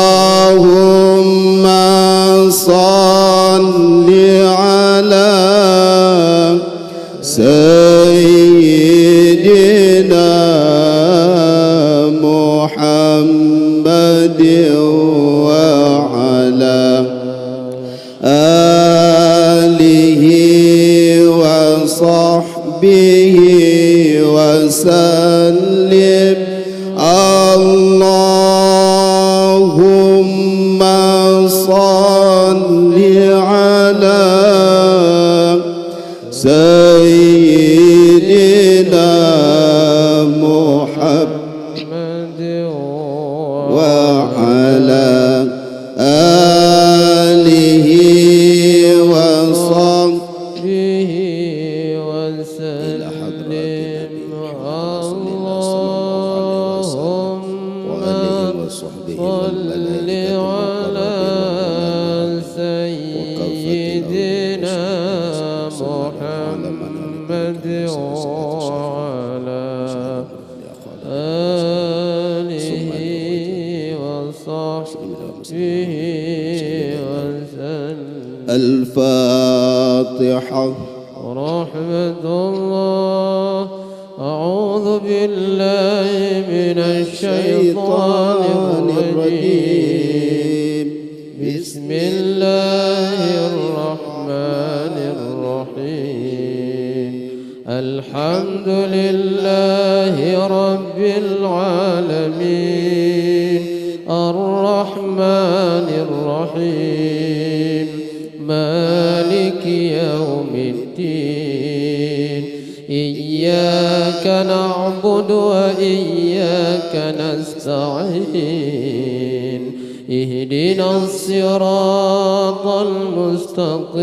اللهم صل على سيدنا محمد وعلى آله وصحبه وسلم اللهم صل على سيدنا محمد وعلى آله وصحبه وسلم اللهم صل على سيدنا محمد وعلى آله وصحبه وسلم الفاتحة. رحمة الله. أعوذ بالله من الشيطان الرجيم. بسم الله الرحمن الرحيم. الحمد لله رب العالمين الرحمن الرحيم مالك يوم الدين. إياك نعبد وإياك نستعين. اهدنا الصراط المستقيم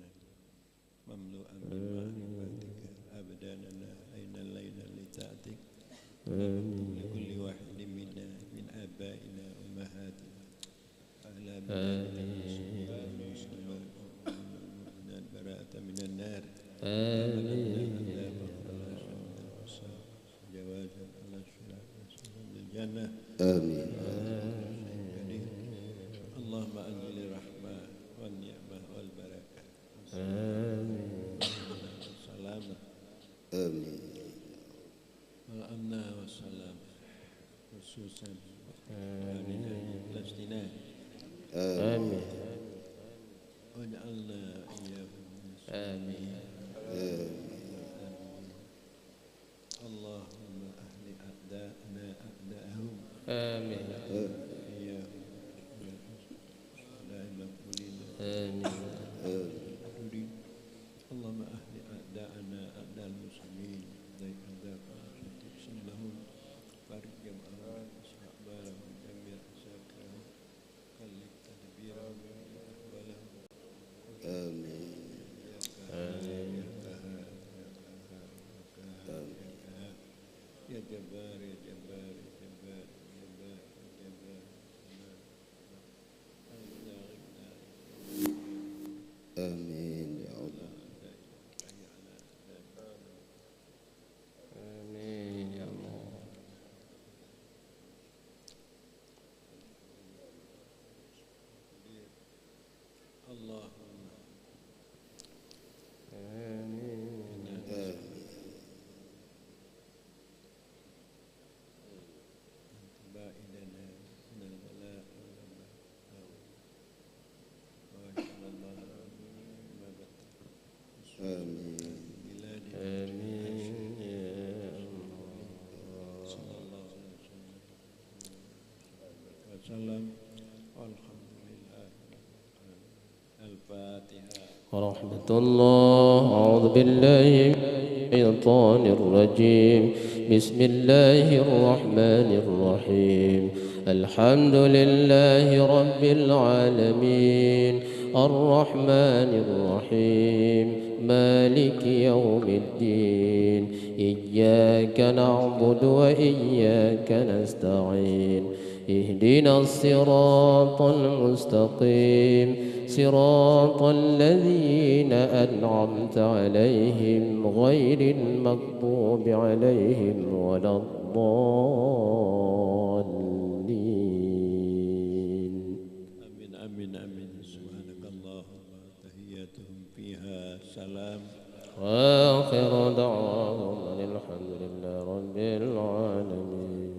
لكل واحد منا من آبائنا وأمهاتنا أهلا بالمؤمنات براءة من النار جوازا على الصراط الجنة آمين اللهم أنزل الرحمة والنعمة والبركة والسلامة آمين والأمن والسلام خصوصا من فلسطين آمين واجعلنا إياهم آمين اللهم أهل أعداءنا أعداءهم آمين إياهم أعداء المقبولين آمين اللهم أهل أعداءنا أعداء المسلمين ذي أعداءهم تقسم لهم فرج جمعهم أصحابهم جميع أساكرهم خلق تدبيرهم أحوالهم آمين يا جبار يا جبار يا جبار يا جبار يا جبار آمين يا الله آمين يا الله اللهم باعدنا من البلاء والوباء واشهد الله ما بقي آمين آمين يا صلى الله عليه وسلم والحمد لله الفاتحة ورحمة الله. أعوذ بالله من الشيطان الرجيم. بسم الله الرحمن الرحيم. الحمد لله رب العالمين الرحمن الرحيم مالك يوم الدين. إياك نعبد وإياك نستعين. اهدنا الصراط المستقيم صراط الذين أنعمت عليهم غير المغضوب عليهم ولا الضالين. آمين آمين آمين. سبحانك اللهم تحياتهم فيها سلام وآخر دعواهم أن الحمد لله رب العالمين.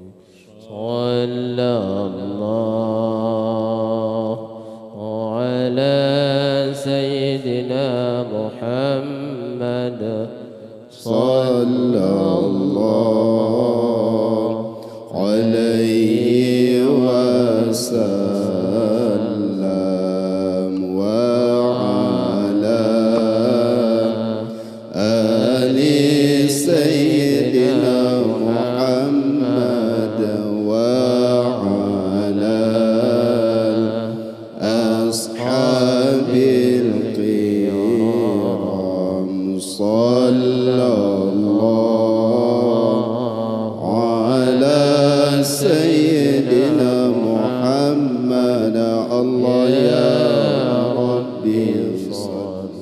صلى الله على سيدنا محمد صلى الله عليه وسلم وعلى آل سيدنا محمد وعلى أصحاب الكرام صلى الله على سيدنا محمد. الله يا ربي صل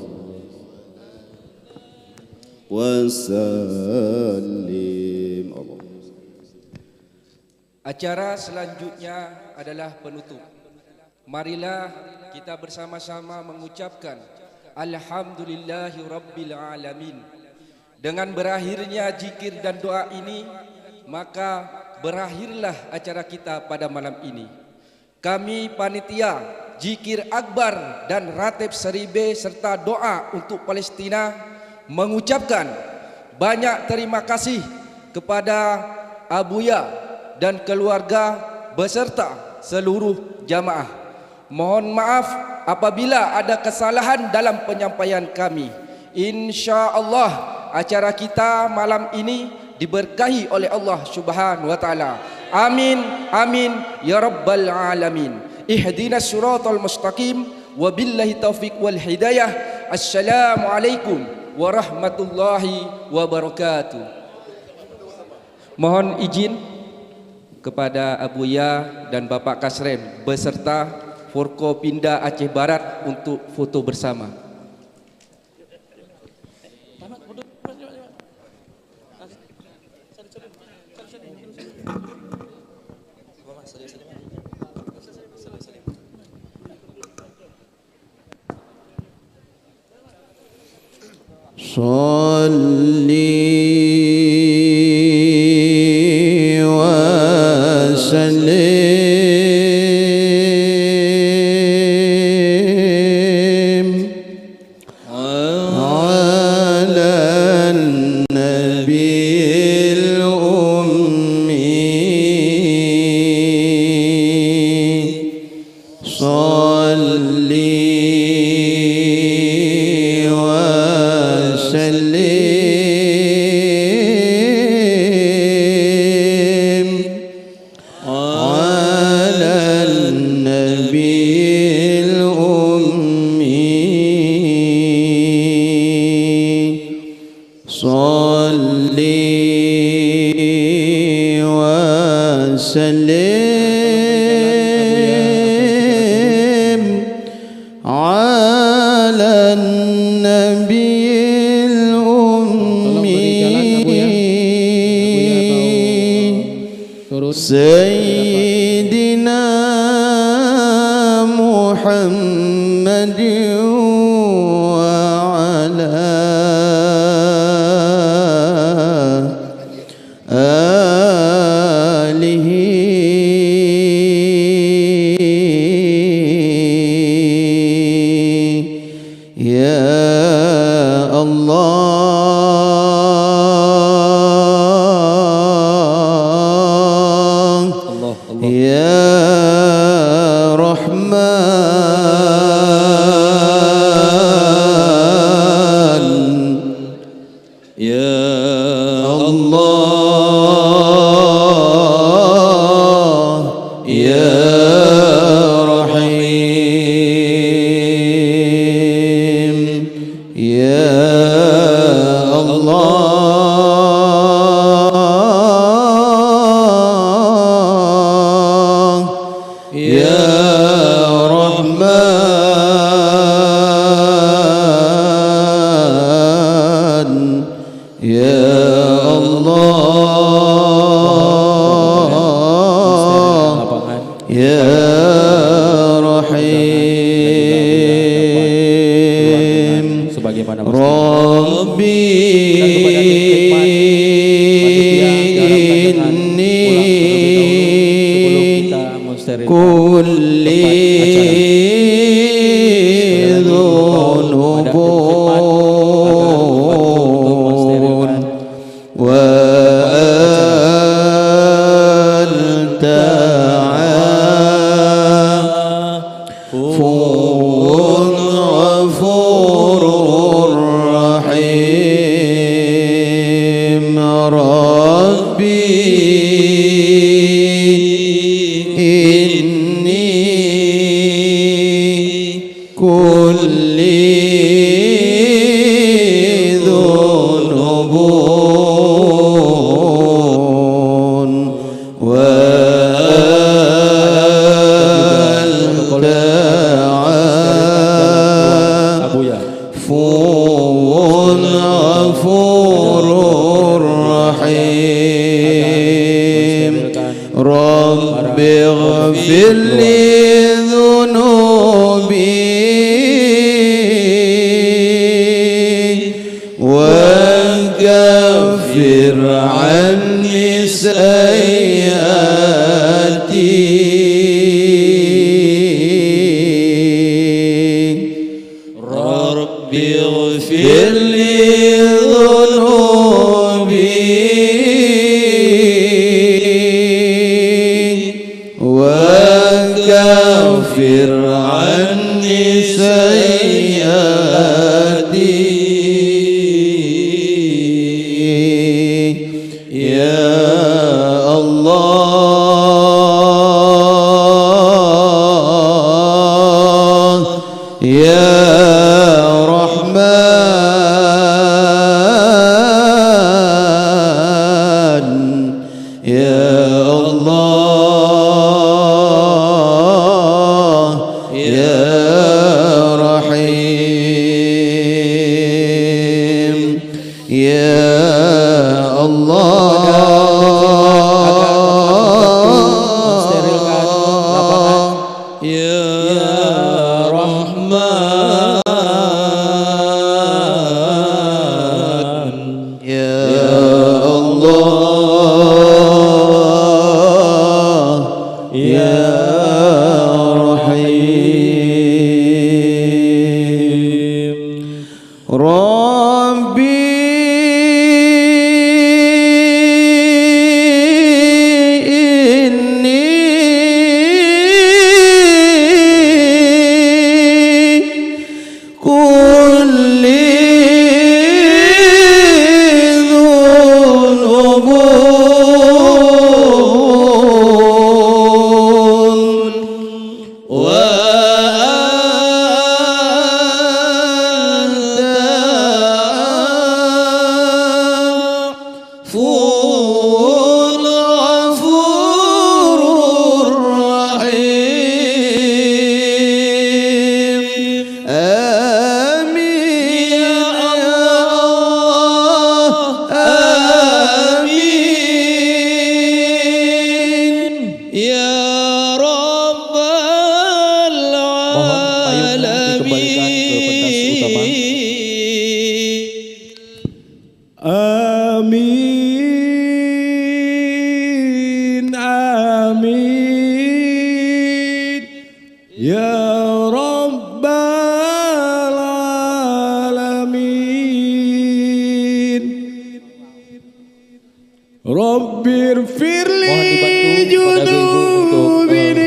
وسلم. Acara selanjutnya adalah penutup. Marilah kita bersama-sama mengucapkan Alhamdulillahi Rabbil Alamin. Dengan berakhirnya zikir dan doa ini, maka berakhirlah acara kita pada malam ini. Kami panitia Zikir Akbar dan Ratib Seribe serta doa untuk Palestina mengucapkan banyak terima kasih kepada Abuya dan keluarga beserta seluruh jamaah. Mohon maaf apabila ada kesalahan dalam penyampaian kami. Insya-Allah acara kita malam ini diberkahi oleh Allah Subhanahu wa taala. Amin amin ya rabbal alamin. Ihdinas siratal mustaqim wa billahi taufiq wal hidayah. Assalamualaikum warahmatullahi wabarakatuh. Mohon izin kepada Abu Ya dan Bapak Kasren beserta Forkopimda Aceh Barat untuk foto bersama. Salli wa sallim ala nabiyil ummi. Salli وسلم على النبي الأمي سيدنا محمد وعلى آله يا الله يا رحمن يا الله يا رحيم يا الله يا رحمن يا الله يا رحيم ربي إني كل ذنوب وأنت عفو غفور رحيم ربي إني كل ذنوب غفور رحيم رب اغفر لي ذنوبي وكفر عني سيئاتي رب اغفر لي ذنوبي وكفر عني سيئاتي يا الله يا رحمن يا الله يا رحيم يا Allah mensterilkan lapangan ya Rahman ya Allah ya Rahim Rabbi Amin Amin Ya Rabbal Alamin Rabbir firli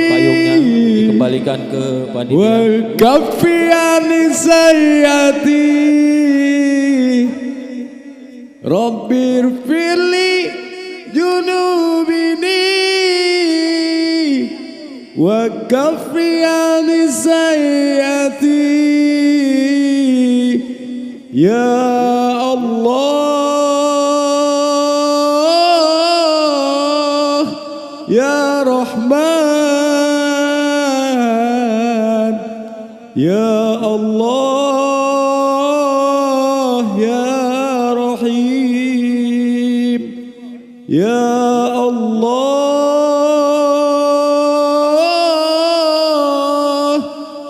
payungnya dikembalikan ke panitia wal kafiani sayyati Rabbir firli junubini wa kafiyani sayyati ya Allah ya Rahman ya Allah ya Rahim ya Allah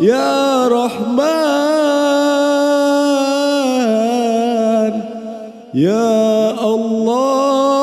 ya Rahman ya Allah